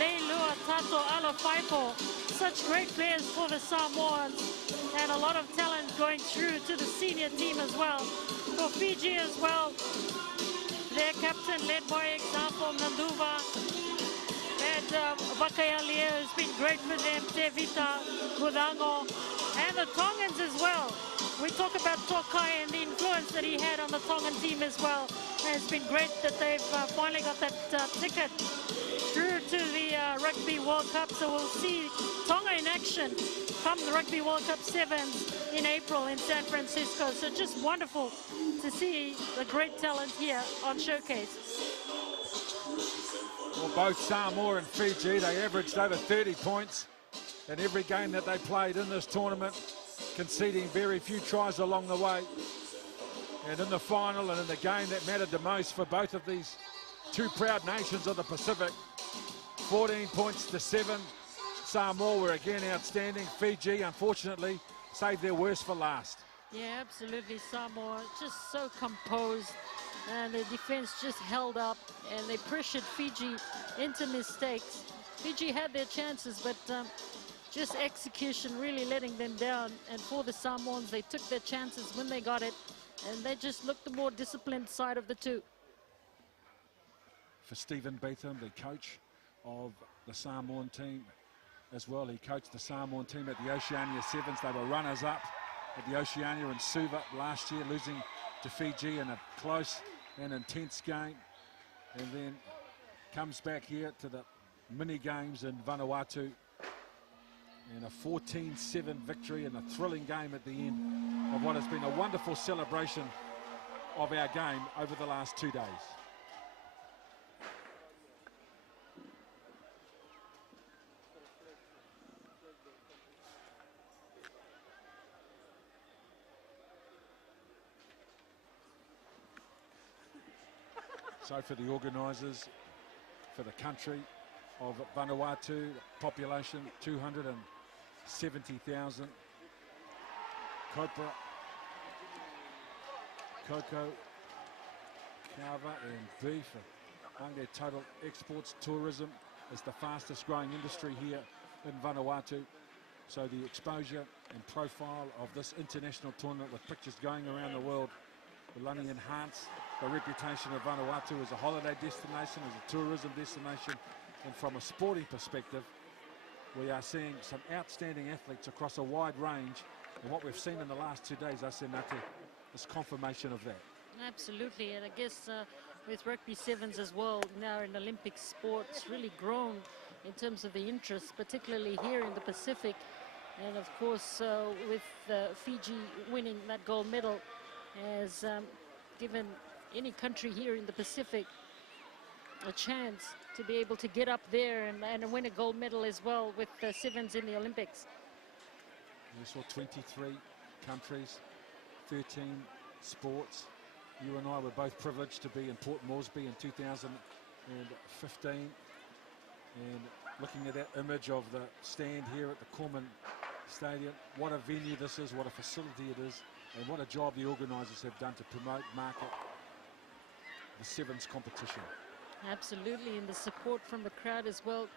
Leilua, Tato, Alafaipo. Such great players for the Samoans, and a lot of talent going through to the senior team as well. For Fiji as well, their captain led by example, Nanduva, and Vakayalier has been great for them, Tevita, Kudango, and the Tongans as well. We talk about Tokai and the influence that he had on the Tongan team as well. And it's been great that they've finally got that ticket through to the Rugby World Cup. So we'll see Tonga in action come the Rugby World Cup Sevens in April in San Francisco. So just wonderful to see the great talent here on showcase. Well, both Samoa and Fiji, they averaged over 30 points in every game that they played in this tournament, conceding very few tries along the way. And in the final and in the game that mattered the most for both of these two proud nations of the Pacific, 14 points to 7. Samoa were again outstanding. Fiji, unfortunately, saved their worst for last. Yeah, absolutely. Samoa just so composed, and the defense just held up, and they pressured Fiji into mistakes. Fiji had their chances, but just execution really letting them down. And for the Samoans, they took their chances when they got it, and they just looked the more disciplined side of the two. For Stephen Beetham, the coach of the Samoan team as well, he coached the Samoan team at the Oceania Sevens. They were runners-up at the Oceania in Suva last year, losing to Fiji in a close and intense game, and then comes back here to the mini games in Vanuatu and a 14-7 victory and a thrilling game at the end of what has been a wonderful celebration of our game over the last 2 days. So for the organisers, for the country of Vanuatu, population 270,000. Copra, cocoa, kava and beef among their total exports. Tourism is the fastest growing industry here in Vanuatu. So the exposure and profile of this international tournament with pictures going around the world will only enhance the reputation of Vanuatu as a holiday destination, as a tourism destination, and from a sporting perspective, we are seeing some outstanding athletes across a wide range, and what we've seen in the last 2 days, Asenate, is confirmation of that. Absolutely, and I guess with Rugby Sevens as well, now in Olympic sport, it's really grown in terms of the interest, particularly here in the Pacific. And of course, with Fiji winning that gold medal has given any country here in the Pacific a chance to be able to get up there and win a gold medal as well with sevens in the Olympics. We saw 23 countries, 13 sports. You and I were both privileged to be in Port Moresby in 2015, and looking at that image of the stand here at the Corman Stadium, what a venue this is, what a facility it is, and what a job the organisers have done to promote, market the sevens competition. Absolutely, and the support from the crowd as well,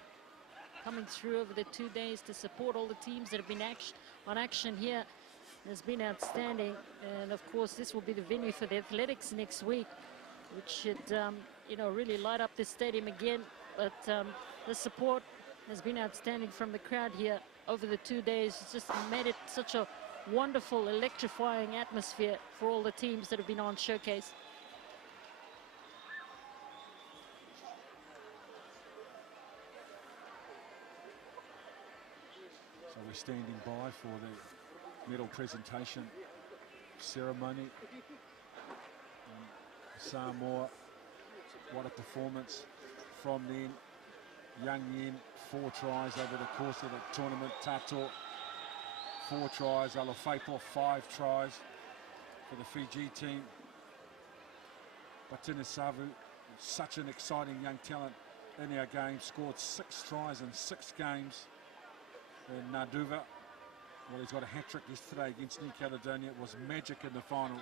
coming through over the 2 days to support all the teams that have been on action here has been outstanding. And of course, this will be the venue for the athletics next week, which should really light up this stadium again. But the support has been outstanding from the crowd here over the 2 days. It's just made it such a wonderful, electrifying atmosphere for all the teams that have been on Showcase. So we're standing by for the medal presentation ceremony. Samoa, what a performance from them. Young Yen, 4 tries over the course of the tournament. Tato, 4 tries. Alofaipo, 5 tries for the Fiji team. Batina Savu, such an exciting young talent in our game, scored 6 tries in 6 games. And Naduva, well, he's got a hat-trick yesterday against New Caledonia. It was magic in the final.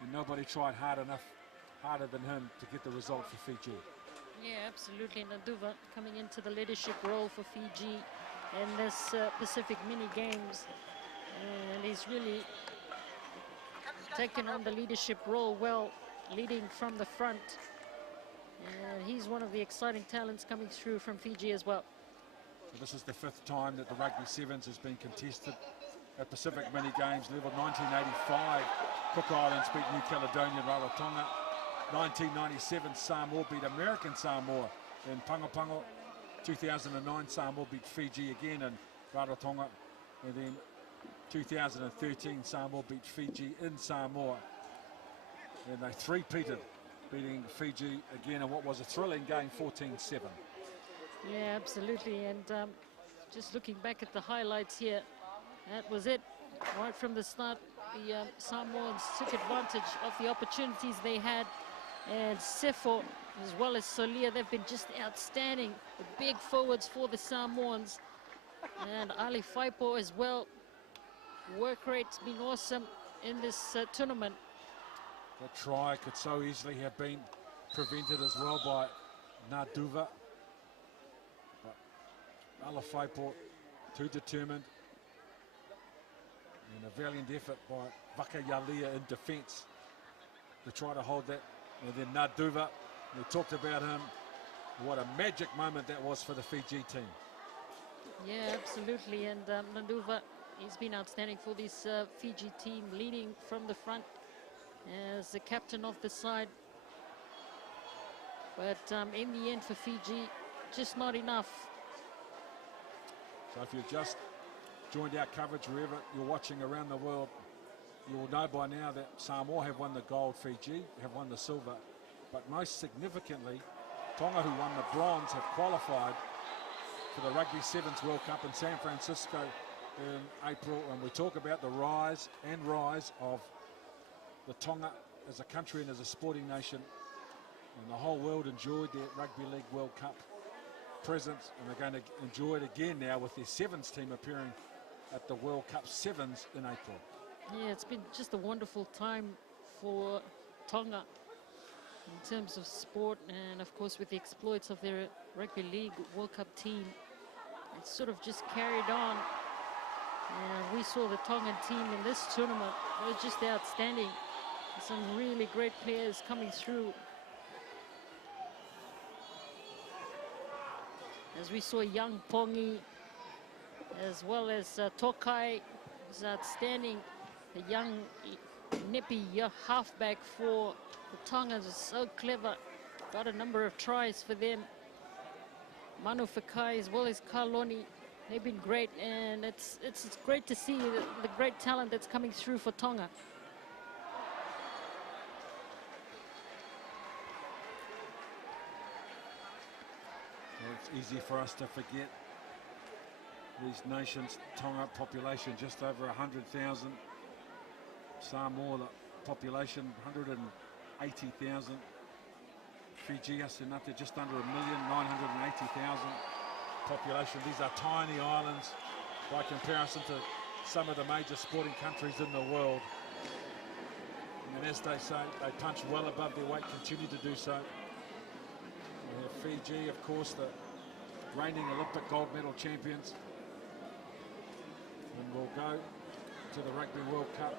And nobody tried harder than him to get the result for Fiji. Yeah, absolutely. Naduva coming into the leadership role for Fiji in this Pacific mini games. And he's really taken on the leadership role well, leading from the front. And he's one of the exciting talents coming through from Fiji as well. So this is the 5th time that the Rugby Sevens has been contested at Pacific Mini Games level. 1985, Cook Islands beat New Caledonia, Rarotonga. 1997, Samoa beat American Samoa in Pangopango. 2009, Samoa beat Fiji again in Rarotonga. And then 2013, Samoa beat Fiji in Samoa. And they three-peated, beating Fiji again in what was a thrilling game, 14-7. Yeah, absolutely. And just looking back at the highlights here, that was it. Right from the start, the Samoans took advantage of the opportunities they had. And Sefo, as well as Solia, they've been just outstanding. The big forwards for the Samoans. And Ali Faipo as well. Work rate's been awesome in this tournament. That try could so easily have been prevented as well by Naduva. But Alafaipo, too determined. And a valiant effort by Vakayalia in defence to try to hold that. And then Naduva, we talked about him. What a magic moment that was for the Fiji team. Yeah, absolutely. And Naduva, he's been outstanding for this Fiji team, leading from the front as the captain of the side. But in the end for Fiji, just not enough. So if you've just joined our coverage wherever you're watching around the world, you will know by now that Samoa have won the gold, Fiji have won the silver. But most significantly, Tonga, who won the bronze, have qualified for the Rugby Sevens World Cup in San Francisco in April. And we talk about the rise of the Tonga as a country and as a sporting nation. And the whole world enjoyed their Rugby League World Cup presence. And they're going to enjoy it again now with their Sevens team appearing at the World Cup Sevens in April. Yeah, it's been just a wonderful time for Tonga in terms of sport, and of course with the exploits of their Rugby League World Cup team. It's sort of just carried on. And we saw the Tongan team in this tournament. It was just outstanding. Some really great players coming through. As we saw young Pongi, as well as Tokai, was outstanding. The young nippy halfback for the Tongans is so clever. Got a number of tries for them. Manu Fakai as well as Kaloni, they've been great, and it's great to see the great talent that's coming through for Tonga. Well, it's easy for us to forget these nations. Tonga population just over 100,000. Samoa, the population 180,000. Fiji, Asenate, just under 1,980,000 population. These are tiny islands by comparison to some of the major sporting countries in the world. And as they say, they punch well above their weight, continue to do so. We have Fiji, of course, the reigning Olympic gold medal champions. And we'll go to the Rugby World Cup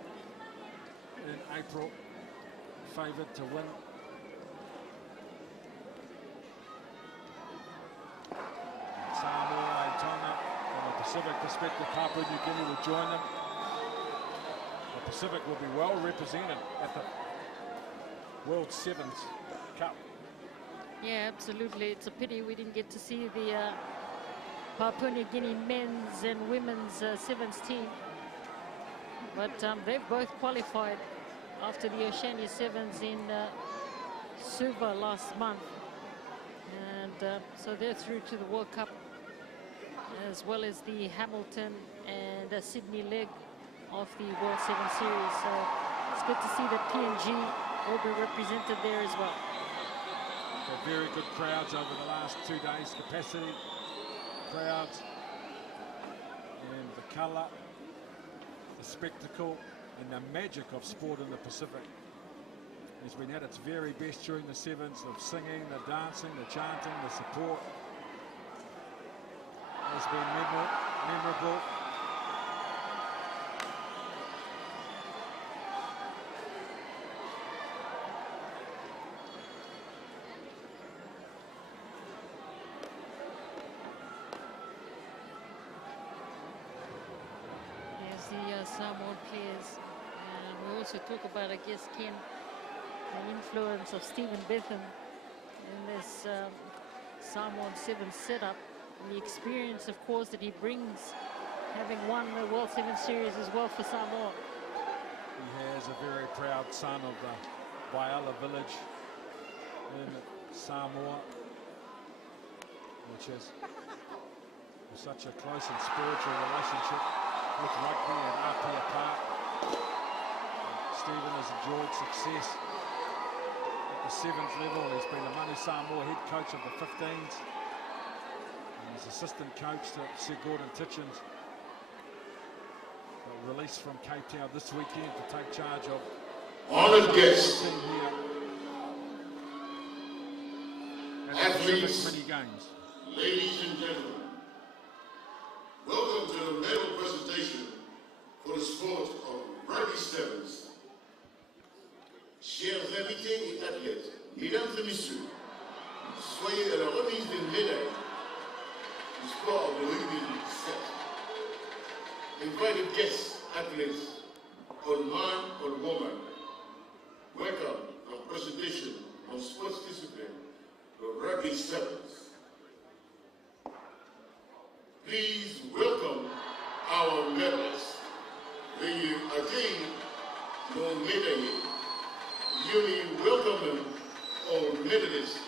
in April, favoured to win. Samoa and Tonga, from a Pacific perspective, Papua New Guinea will join them. the Pacific will be well represented at the World Sevens Cup. Yeah, absolutely. It's a pity we didn't get to see the Papua New Guinea men's and women's sevens team. But they've both qualified after the Oceania Sevens in Suva last month. And so they're through to the World Cup, as well as the Hamilton and Sydney leg of the World Seven Series. So it's good to see that PNG will be represented there as well. Very good crowds over the last 2 days, capacity crowds, and the colour, the spectacle and the magic of sport in the Pacific has been at its very best during the sevens. The singing, the dancing, the chanting, the support has been memorable. The Samoan players, and we also talk about, I guess, Ken, the influence of Stephen Betham in this Samoan Sevens setup, and the experience, of course, that he brings, having won the World Seven Series as well for Samoa. He has a very proud son of the Waiala village in Samoa, which is such a close and spiritual relationship with rugby and Apia Park. Stephen has enjoyed success at the sevens level. He's been a Manu Samoa head coach of the 15s. And he's assistant coach to Sir Gordon Titchens. Released from Cape Town this weekend to take charge of Honored guests, here at the athletes, Pacific Mini Games. ladies and gentlemen, welcome to the medal presentation for the sport of rugby sevens. Chers invités et athlètes, mesdames et messieurs, soyez à la remise des médailles du sport de rugby 7. Invited guests, athletes, on man, on woman, welcome to our presentation on sports discipline of rugby sevens. Please welcome our medalists. Veuillez accueillir nos médaillés. Veuillez welcome our medalists.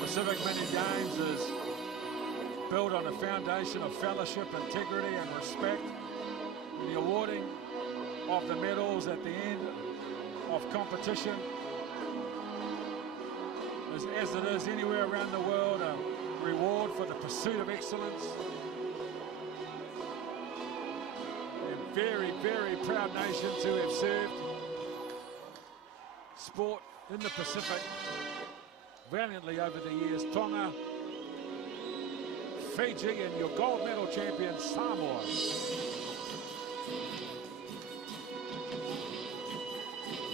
Pacific Mini Games is built on a foundation of fellowship, integrity and respect. The awarding of the medals at the end of competition is, as it is anywhere around the world, a reward for the pursuit of excellence. And very, very proud nations who have served sport in the Pacific valiantly over the years. Tonga, Fiji, and your gold medal champion Samoa.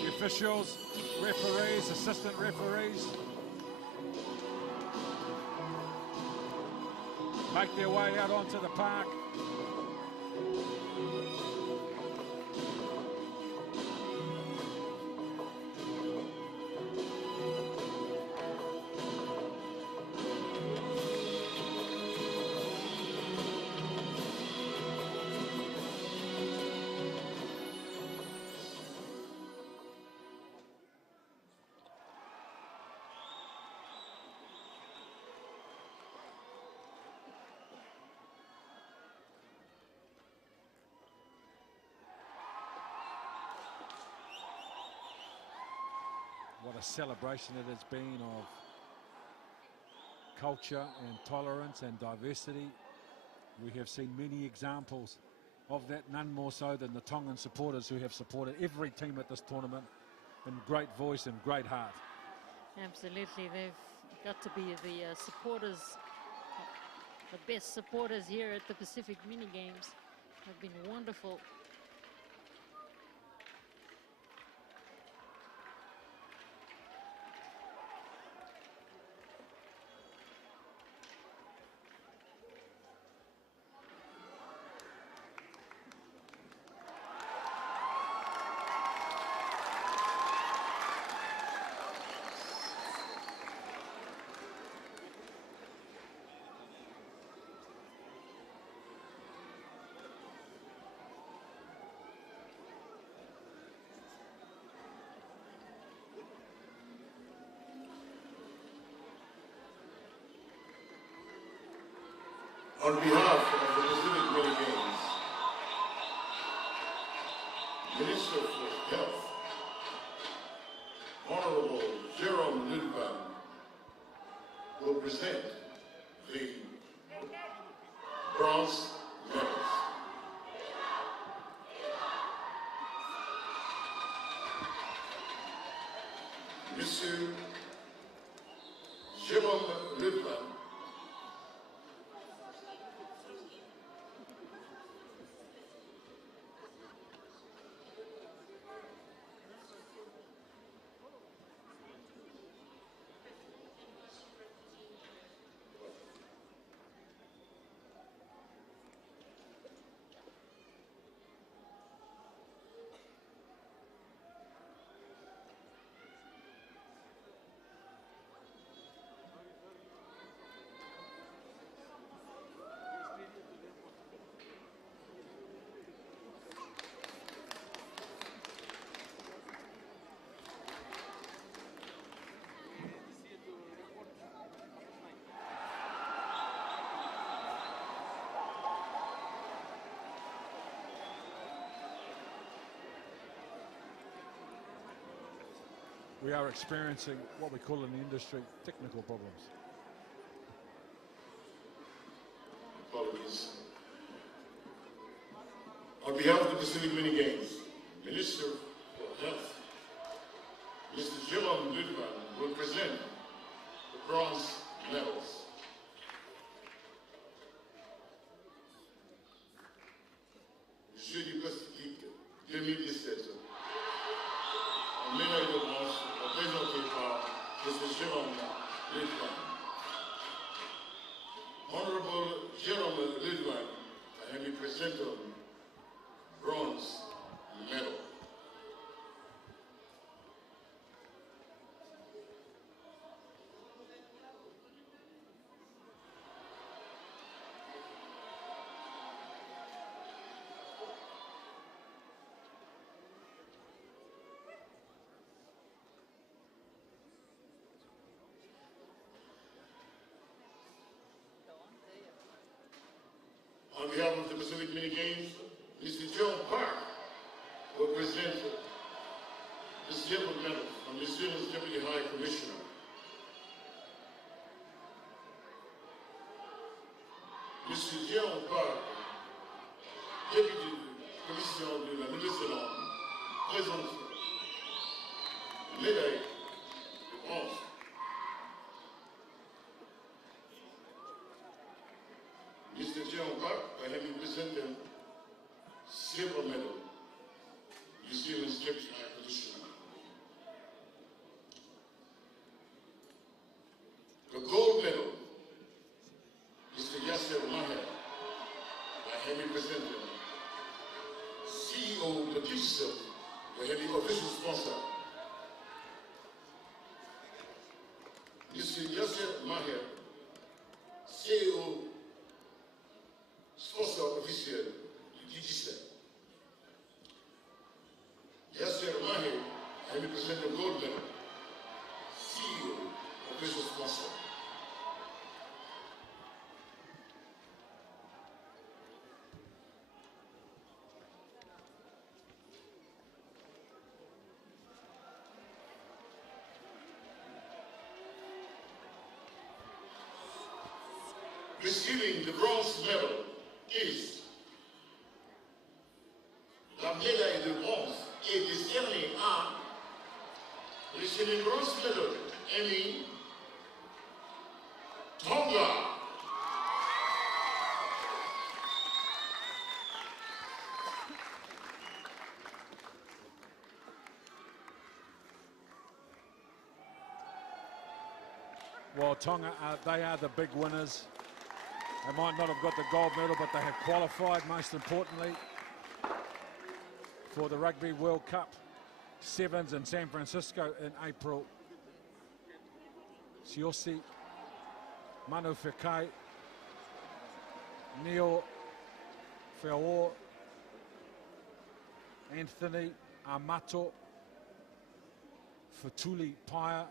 The officials, referees, assistant referees make their way out onto the park. What a celebration it has been of culture and tolerance and diversity. We have seen many examples of that, none more so than the Tongan supporters who have supported every team at this tournament in great voice and great heart. Absolutely, they've got to be the supporters, the best supporters here at the Pacific Mini Games. Have been wonderful. On behalf of the Pacific Mini Games, Minister for Health, Honorable Jerome Lidman, will present the bronze medals. Monsieur Jerome Lidman, We are experiencing what we call in the industry technical problems. Apologies. On behalf of the Pacific Mini Games, Minister for Health, Mr. Jerome Lidman, will present the bronze medals. Monsieur du Pacifique 2017, en médaille de bronze, présenté par Mr. Jerome Lidman. Honorable Jerome Lidman, I have you present a bronze medal. On behalf of the Pacific Mini Games, Mr. Joe Park will present the silver medal from New Zealand's Deputy High Commissioner. Mr. Joe Park, Deputy Commissioner de la Nouvelle-Zélande, présente médaille de bronze. Mr. John Park, I have you present them silver medal. New Zealand's deputy high commissioner. The gold medal, Mr. Yasser Maher, I have you present them CEO producer, the heavy official sponsor. Mr. Yasser Maher, CEO sponsor officiel du DGC. Yasser Maher, I represent the gold medal, CEO official sponsor. Receiving the bronze medal is la médaille de bronze est décernée à receiving bronze medal Emmy Tonga. Well, Tonga, they are the big winners. They might not have got the gold medal, but they have qualified, most importantly, for the Rugby World Cup Sevens in San Francisco in April. Siosi, Manu Fekai, Neil Feoor, Anthony Amato, Fatuli Paya,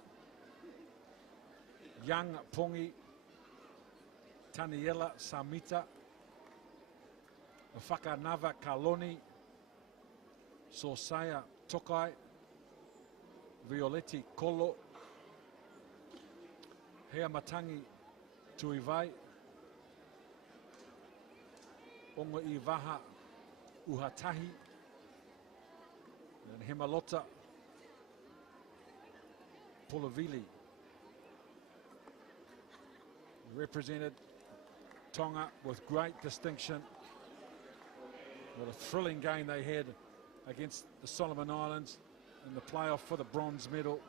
Young Pongi, Taniela Samita, Whakanava Kaloni, Sosaya Tokai, Violetti Kolo, Hea Matangi Tuivai, Ongo Ivaha Uhatahi, and Himalota Polovili represented Tonga with great distinction. What a thrilling game they had against the Solomon Islands in the playoff for the bronze medal.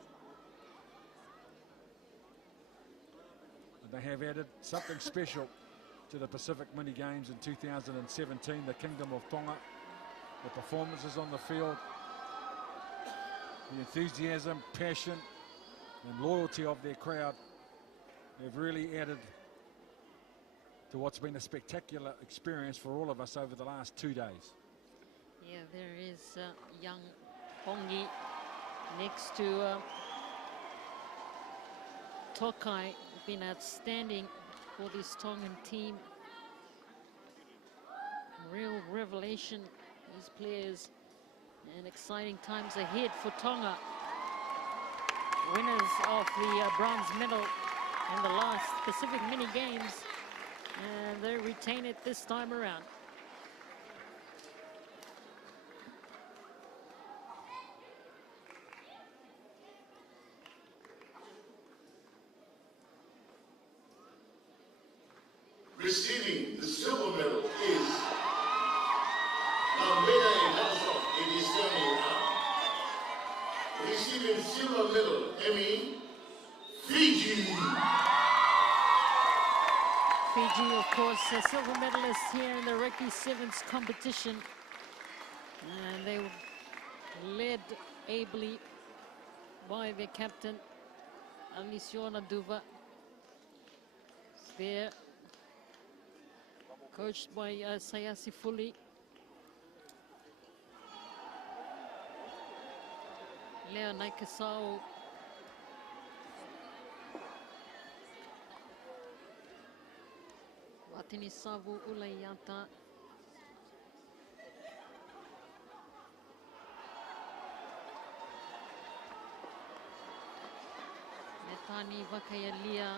And they have added something special to the Pacific Mini Games in 2017, the Kingdom of Tonga. The performances on the field, the enthusiasm, passion and loyalty of their crowd have really added to what's been a spectacular experience for all of us over the last 2 days. Yeah, there is young Pongi next to Tokai. Been outstanding for this Tongan team. Real revelation, these players, and exciting times ahead for Tonga. Winners of the bronze medal in the last Pacific Mini Games, and they retain it this time around. Receiving the silver medal is la médaille d'argent et décernée à receiving silver medal Emmy Fiji. Fiji, of course, a silver medalist here in the Rugby Sevens competition. And they were led ably by their captain, Alisiona Duva. There, coached by Sayasi Fuli. Leo Naikasau. Watini Savu Ulayata. Netani Vakayalia.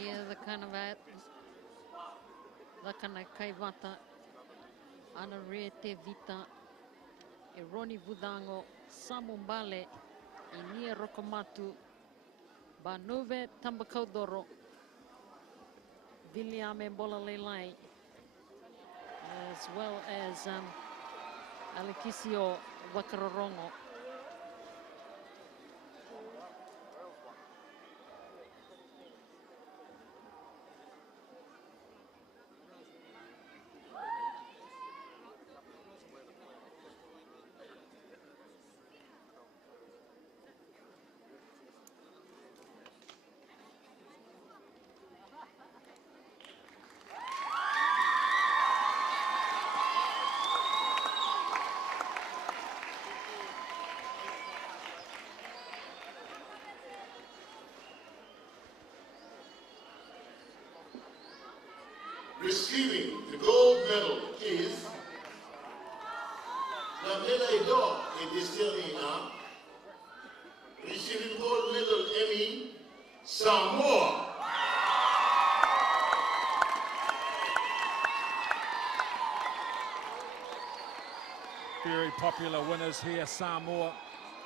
Yeah, the kind of the kind of Kaivata, Anarete Vita, e Roni Vudango, Samu Mbale, Inia Rokomatu, Banuve Tambakaudoro, Viliame Bolalelai, as well as Alekisio Wakarorongo. Receiving the gold medal is la médaille d'or est décernée à receiving gold medal Emmy Samoa. Very popular winners here, Samoa.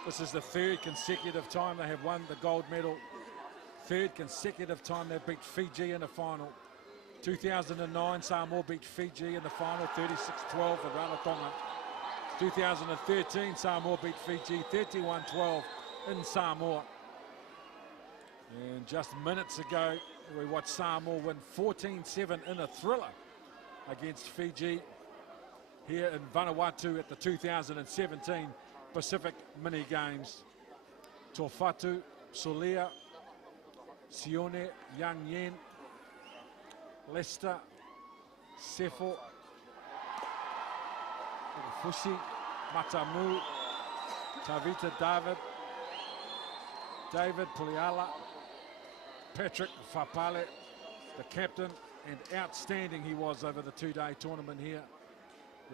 This is the third consecutive time they have won the gold medal. Third consecutive time they've beat Fiji in the final. 2009, Samoa beat Fiji in the final, 36-12 for Rarotonga. 2013, Samoa beat Fiji 31-12 in Samoa. And just minutes ago, we watched Samoa win 14-7 in a thriller against Fiji here in Vanuatu at the 2017 Pacific Mini Games. Tofatu, Solia, Sione, Yang Yen, Lester, Sefo, Fusi, Matamu, Tavita David Puliala, Patrick Fapale, the captain, and outstanding he was over the two-day tournament here.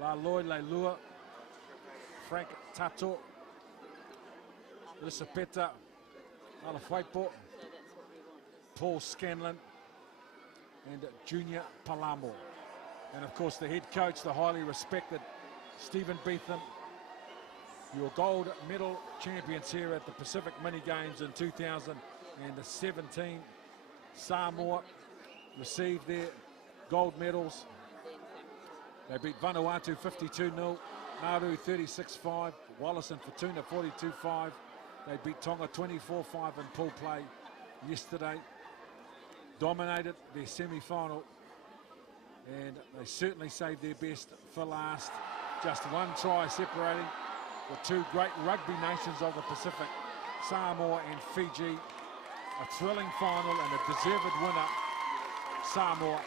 Laloi Leilua, Frank Tato, Lisapeta, Alafaipo, Paul Scanlon, and Junior Palamo. And of course the head coach, the highly respected Stephen Beetham, your gold medal champions here at the Pacific Mini Games in 2017. Samoa received their gold medals. They beat Vanuatu 52-0, Nauru 36-5, Wallace and Fortuna 42-5. They beat Tonga 24-5 in pool play yesterday. Dominated their semi-final, and they certainly saved their best for last. Just one try separating the two great rugby nations of the Pacific, Samoa and Fiji. A thrilling final and a deserved winner, Samoa.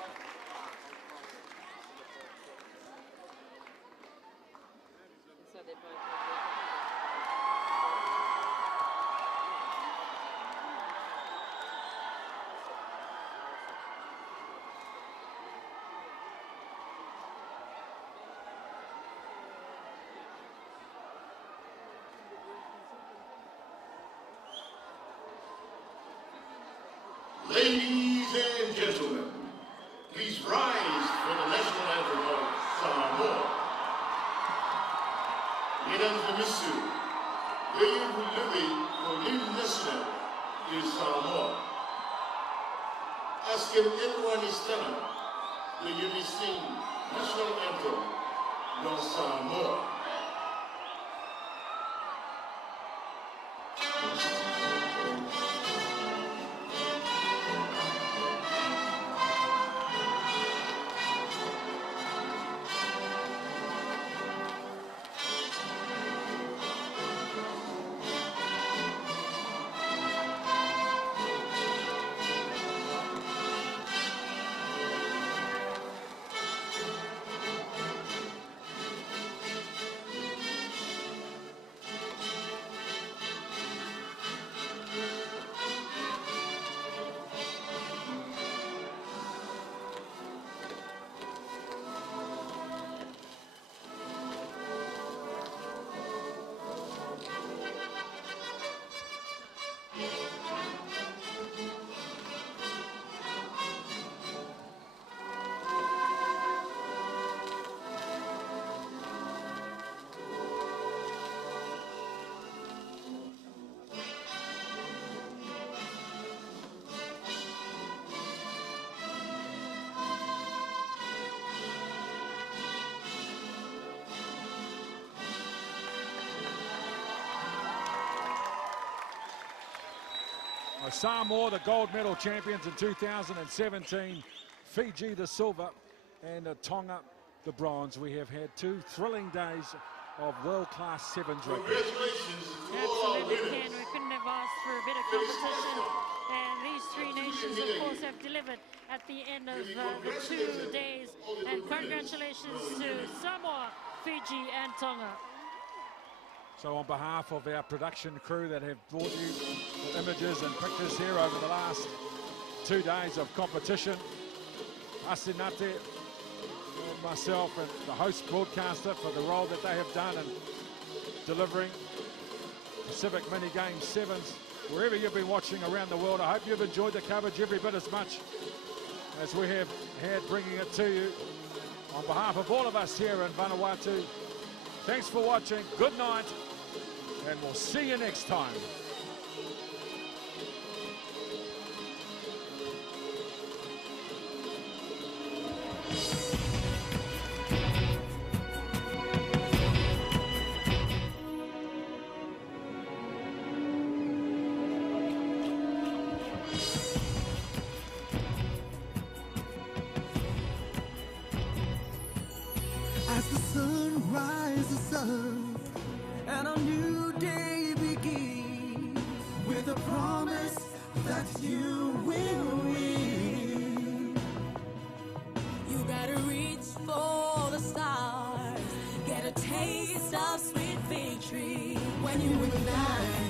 Ladies and gentlemen, please rise for the national anthem of Samoa. Mesdames et messieurs, veuillez vous lever pour l'hymne national de Samoa. Ask him everyone is standing, will you be sing national anthem of Samoa. Samoa, the gold medal champions in 2017, Fiji the silver, and Tonga the bronze. We have had 2 thrilling days of world-class sevens rugby. Congratulations to all our Absolutely, winners. Ken. We couldn't have asked for a better competition. And these 3 nations, of course, have delivered at the end of the 2 days. And congratulations to Samoa, Fiji, and Tonga. So on behalf of our production crew that have brought you the images and pictures here over the last 2 days of competition, Asinate, and myself and the host broadcaster for the role that they have done in delivering Pacific Mini Games Sevens. Wherever you've been watching around the world, I hope you've enjoyed the coverage every bit as much as we have had bringing it to you. On behalf of all of us here in Vanuatu, thanks for watching, good night, and we'll see you next time. As the sun rises up and a new day begins, with a promise that you will win. You gotta reach for the stars, get a taste of sweet victory when you ignite.